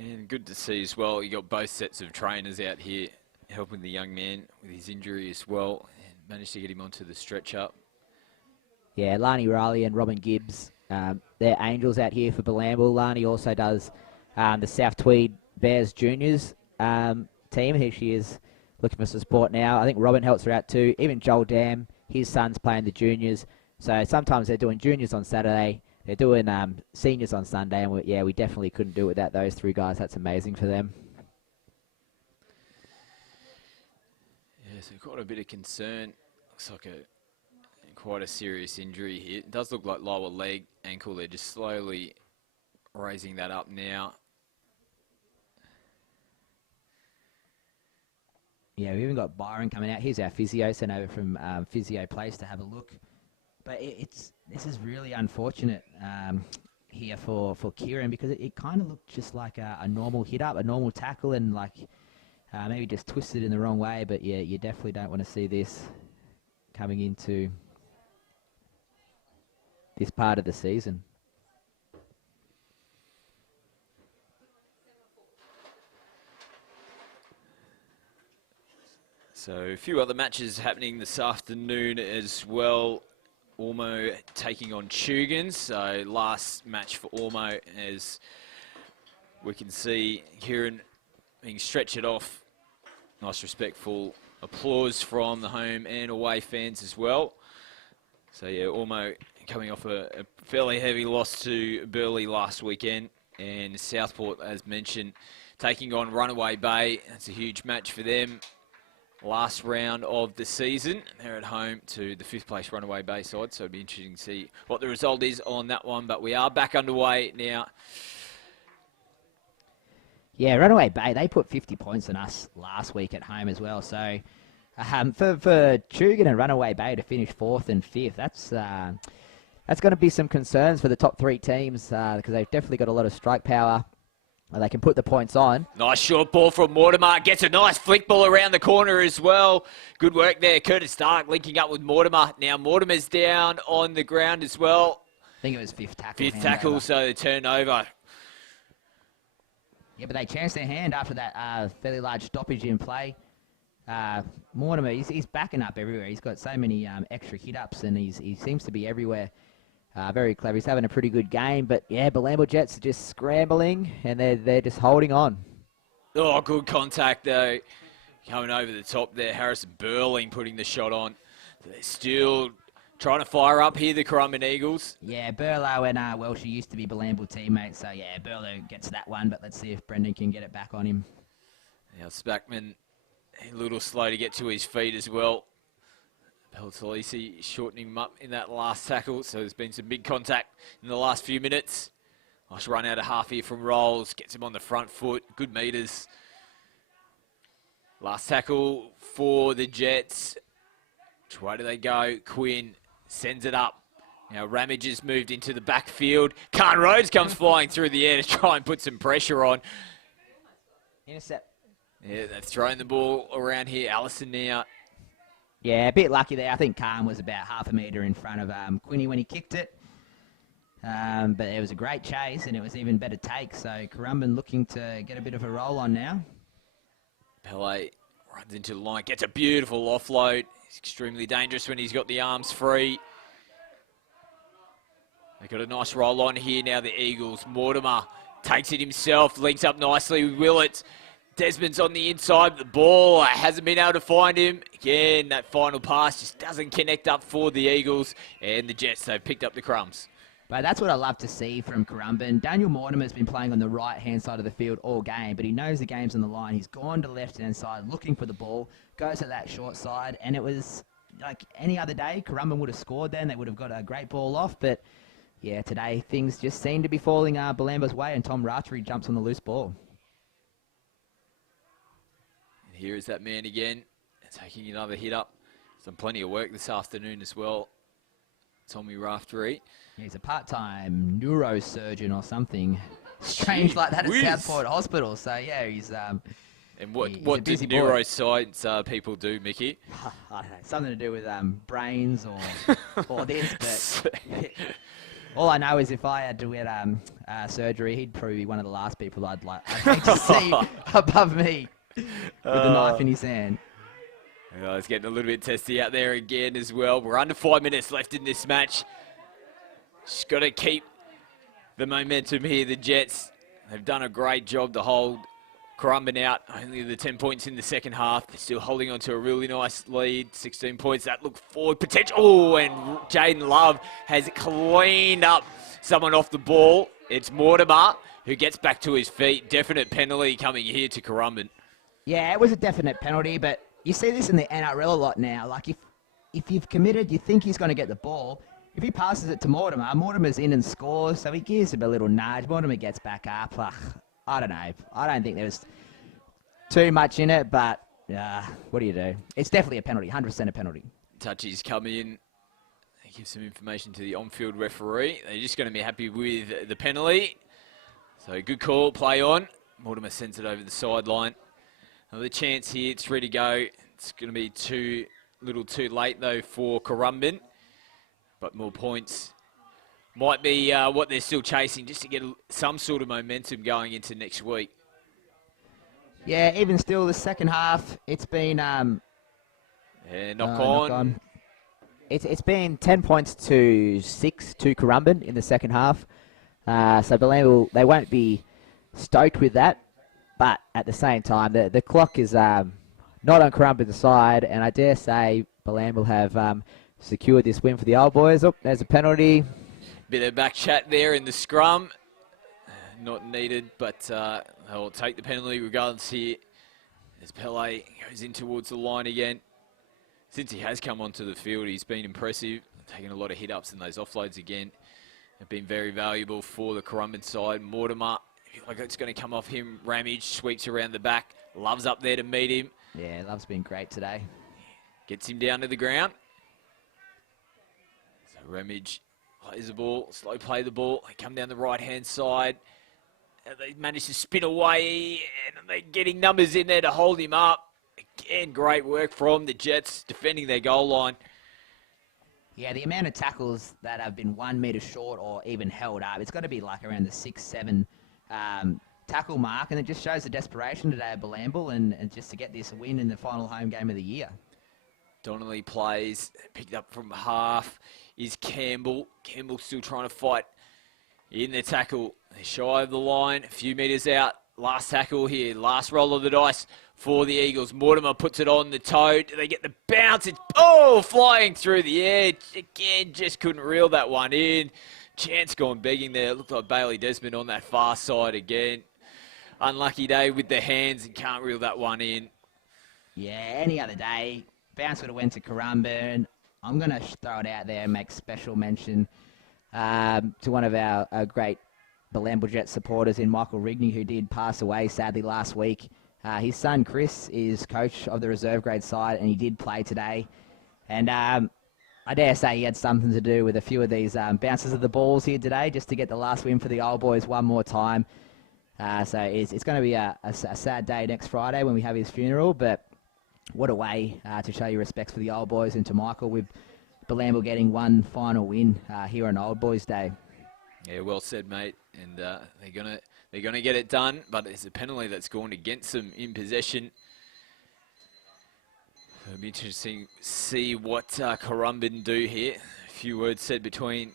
And good to see as well, you got both sets of trainers out here helping the young man with his injury as well, and managed to get him onto the stretcher. Yeah, Lani Riley and Robin Gibbs, they're angels out here for Bilambil. Lani also does the South Tweed Bears Juniors team. Here she is looking for some support now. I think Robin helps her out too. Even Joel Dam, his son's playing the juniors. So sometimes they're doing juniors on Saturday. They're doing seniors on Sunday, and we definitely couldn't do it without those three guys. That's amazing for them. Yeah, so quite a bit of concern. Looks like quite a serious injury here. It does look like lower leg, ankle. They're just slowly raising that up now. Yeah, we've even got Byron coming out. Here's our physio, sent over from Physio Place to have a look. But this is really unfortunate here for Kieran, because it kind of looked just like a normal hit up, a normal tackle, and like maybe just twisted in the wrong way. But yeah, you definitely don't want to see this coming into this part of the season. So a few other matches happening this afternoon as well. Ormo taking on Tugans. So last match for Ormo, as we can see Kieran being stretchered off. Nice respectful applause from the home and away fans as well. So yeah, Ormo coming off a fairly heavy loss to Burleigh last weekend. And Southport, as mentioned, taking on Runaway Bay. That's a huge match for them. Last round of the season. They're at home to the 5th place Runaway Bay side, so it'll be interesting to see what the result is on that one. But we are back underway now. Yeah, Runaway Bay, they put 50 points on us last week at home as well. So for Tugan and Runaway Bay to finish 4th and 5th, that's going to be some concerns for the top 3 teams, because they've definitely got a lot of strike power. They can put the points on. Nice short ball from Mortimer. Gets a nice flick ball around the corner as well. Good work there. Curtis Stark linking up with Mortimer. Now Mortimer's down on the ground as well. I think it was 5th tackle. 5th tackle, so the turnover. Yeah, but they chanced their hand after that fairly large stoppage in play. Mortimer, he's backing up everywhere. He's got so many extra hit-ups, and he seems to be everywhere Very clever. He's having a pretty good game, but yeah, Bilambil Jets are just scrambling and they're just holding on. Oh, good contact though. Coming over the top there, Harrison Burling putting the shot on. They're still trying to fire up here, the Currumbin Eagles. Yeah, Burlow and Welsh used to be Bilambil teammates, so yeah, Burlow gets that one, but let's see if Brendan can get it back on him. Now Spackman, a little slow to get to his feet as well. Peltalisi shortening him up in that last tackle, so there's been some big contact in the last few minutes. Nice run out of half here from Rolls, gets him on the front foot, good meters. Last tackle for the Jets. Which way do they go? Quinn sends it up. Now Ramage has moved into the backfield. Khan Rhodes comes flying through the air to try and put some pressure on. Intercept. Yeah, they've thrown the ball around here. Allison now. Yeah, a bit lucky there. I think Khan was about half a metre in front of Quinny when he kicked it. But it was a great chase and it was even better take. So Currumbin looking to get a bit of a roll on now. Pele runs into the line, gets a beautiful offload. He's extremely dangerous when he's got the arms free. They've got a nice roll on here now, the Eagles. Mortimer takes it himself, links up nicely with Willett. Desmond's on the inside, the ball hasn't been able to find him. Again, that final pass just doesn't connect up for the Eagles. And the Jets, they've picked up the crumbs. But that's what I love to see from Currumbin. Daniel Mortimer's been playing on the right-hand side of the field all game, but he knows the game's on the line. He's gone to the left-hand side looking for the ball, goes to that short side, and it was like any other day, Currumbin would have scored then. They would have got a great ball off, but yeah, today things just seem to be falling Bilambil's way, and Tom Ratchery jumps on the loose ball. And here is that man again, taking another hit up. He's done plenty of work this afternoon as well. Tommy Raftery. Yeah, he's a part-time neurosurgeon or something strange like that at Southport Hospital. So yeah, he's and what he's do neuroscience people do, Mickey? I don't know, something to do with brains or this. But all I know is if I had to get surgery, he'd probably be one of the last people I'd like to see above me with the knife in his hand. Oh, it's getting a little bit testy out there again as well. We're under 5 minutes left in this match. Just got to keep the momentum here, the Jets. They've done a great job to hold Currumbin out. Only the 10 points in the second half. They're still holding on to a really nice lead. 16 points. That look forward potential. Oh, and Jaden Love has cleaned up someone off the ball. It's Mortimer who gets back to his feet. Definite penalty coming here to Currumbin. Yeah, it was a definite penalty, but you see this in the NRL a lot now. Like if you've committed, you think he's going to get the ball. If he passes it to Mortimer, Mortimer's in and scores, so he gives him a little nudge. Mortimer gets back up. I don't know. I don't think there's too much in it, but what do you do? It's definitely a penalty, 100% a penalty. Touchies come in. They give some information to the on-field referee. They're just going to be happy with the penalty. So good call, play on. Mortimer sends it over the sideline. Another chance here, it's ready to go. It's going to be too late though for Currumbin. But more points might be what they're still chasing just to get some sort of momentum going into next week. Yeah, even still, the second half, it's been... knock on. It's been 10 points to 6 to Currumbin in the second half. So Bilambil, they won't be stoked with that. But at the same time, the clock is not on Currumbin's side, and I dare say Bilambil have secured this win for the old boys. Oh, there's a penalty. Bit of back chat there in the scrum. Not needed, but they'll take the penalty regardless here. As Pele goes in towards the line again. Since he has come onto the field, he's been impressive. Taking a lot of hit-ups and those offloads again have been very valuable for the Currumbin side. Mortimer, like it's going to come off him. Ramage sweeps around the back. Love's up there to meet him. Yeah, Love's been great today. Gets him down to the ground. So Ramage plays the ball, slow play the ball. They come down the right-hand side. And they manage to spin away, and they're getting numbers in there to hold him up. Again, great work from the Jets defending their goal line. Yeah, the amount of tackles that have been 1 metre short or even held up, it's got to be like around the 6-7 tackle mark, and it just shows the desperation today of Bilambil and just to get this win in the final home game of the year. Donnelly plays, picked up from half is Campbell. Campbell still trying to fight in the tackle. They're shy of the line, a few metres out. Last tackle here, last roll of the dice for the Eagles. Mortimer puts it on the toe. Do they get the bounce? It's, flying through the air. Again, just couldn't reel that one in. Chance gone begging there. Looked like Bailey Desmond on that far side again. Unlucky day with the hands and can't reel that one in. Yeah, any other day, bounce would have went to Currumbin. I'm going to throw it out there and make special mention to one of our great Bilambil Jet supporters in Michael Rigney, who did pass away sadly last week. His son Chris is coach of the reserve grade side, and he did play today. And I dare say he had something to do with a few of these bounces of the balls here today, just to get the last win for the old boys one more time. So it's going to be a sad day next Friday when we have his funeral, but what a way to show your respects for the old boys and to Michael, with Bilambil getting one final win here on Old Boys Day. Yeah, well said, mate. And they're gonna get it done, but it's a penalty that's gone against them in possession. It'll be interesting to see what Currumbin do here. A few words said between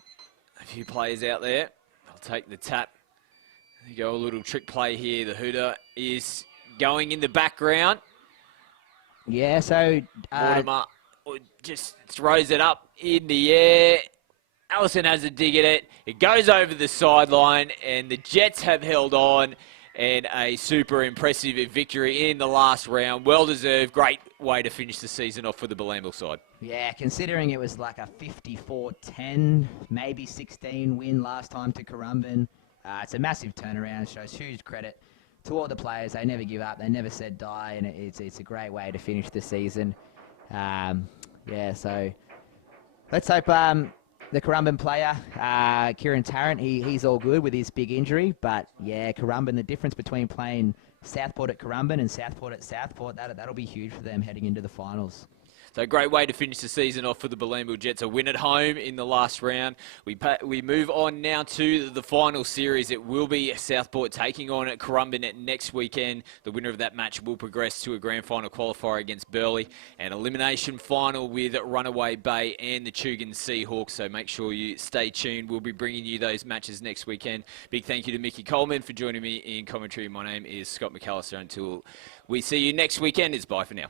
a few players out there. They'll take the tap. There you go, a little trick play here. The hooter is going in the background. Yeah, so Mortimer just throws it up in the air. Allison has a dig at it. It goes over the sideline, and the Jets have held on, and a super impressive victory in the last round. Well deserved. Great way to finish the season off for the Bilambil side. Yeah, considering it was like a 54-10, maybe 16 win last time to Currumbin. It's a massive turnaround. Shows huge credit to all the players. They never give up. They never said die, and it's a great way to finish the season. Yeah, so let's hope the Currumbin player, Kieran Tarrant, he's all good with his big injury. But yeah, Currumbin, the difference between playing Southport at Currumbin and Southport at Southport, that'll be huge for them heading into the finals. So a great way to finish the season off for the Bilambil Jets. A win at home in the last round. We move on now to the final series. It will be Southport taking on at Currumbin next weekend. The winner of that match will progress to a grand final qualifier against Burleigh. An elimination final with Runaway Bay and the Tugan Seahawks. So make sure you stay tuned. We'll be bringing you those matches next weekend. Big thank you to Mickey Coleman for joining me in commentary. My name is Scott McAllister. Until we see you next weekend, it's bye for now.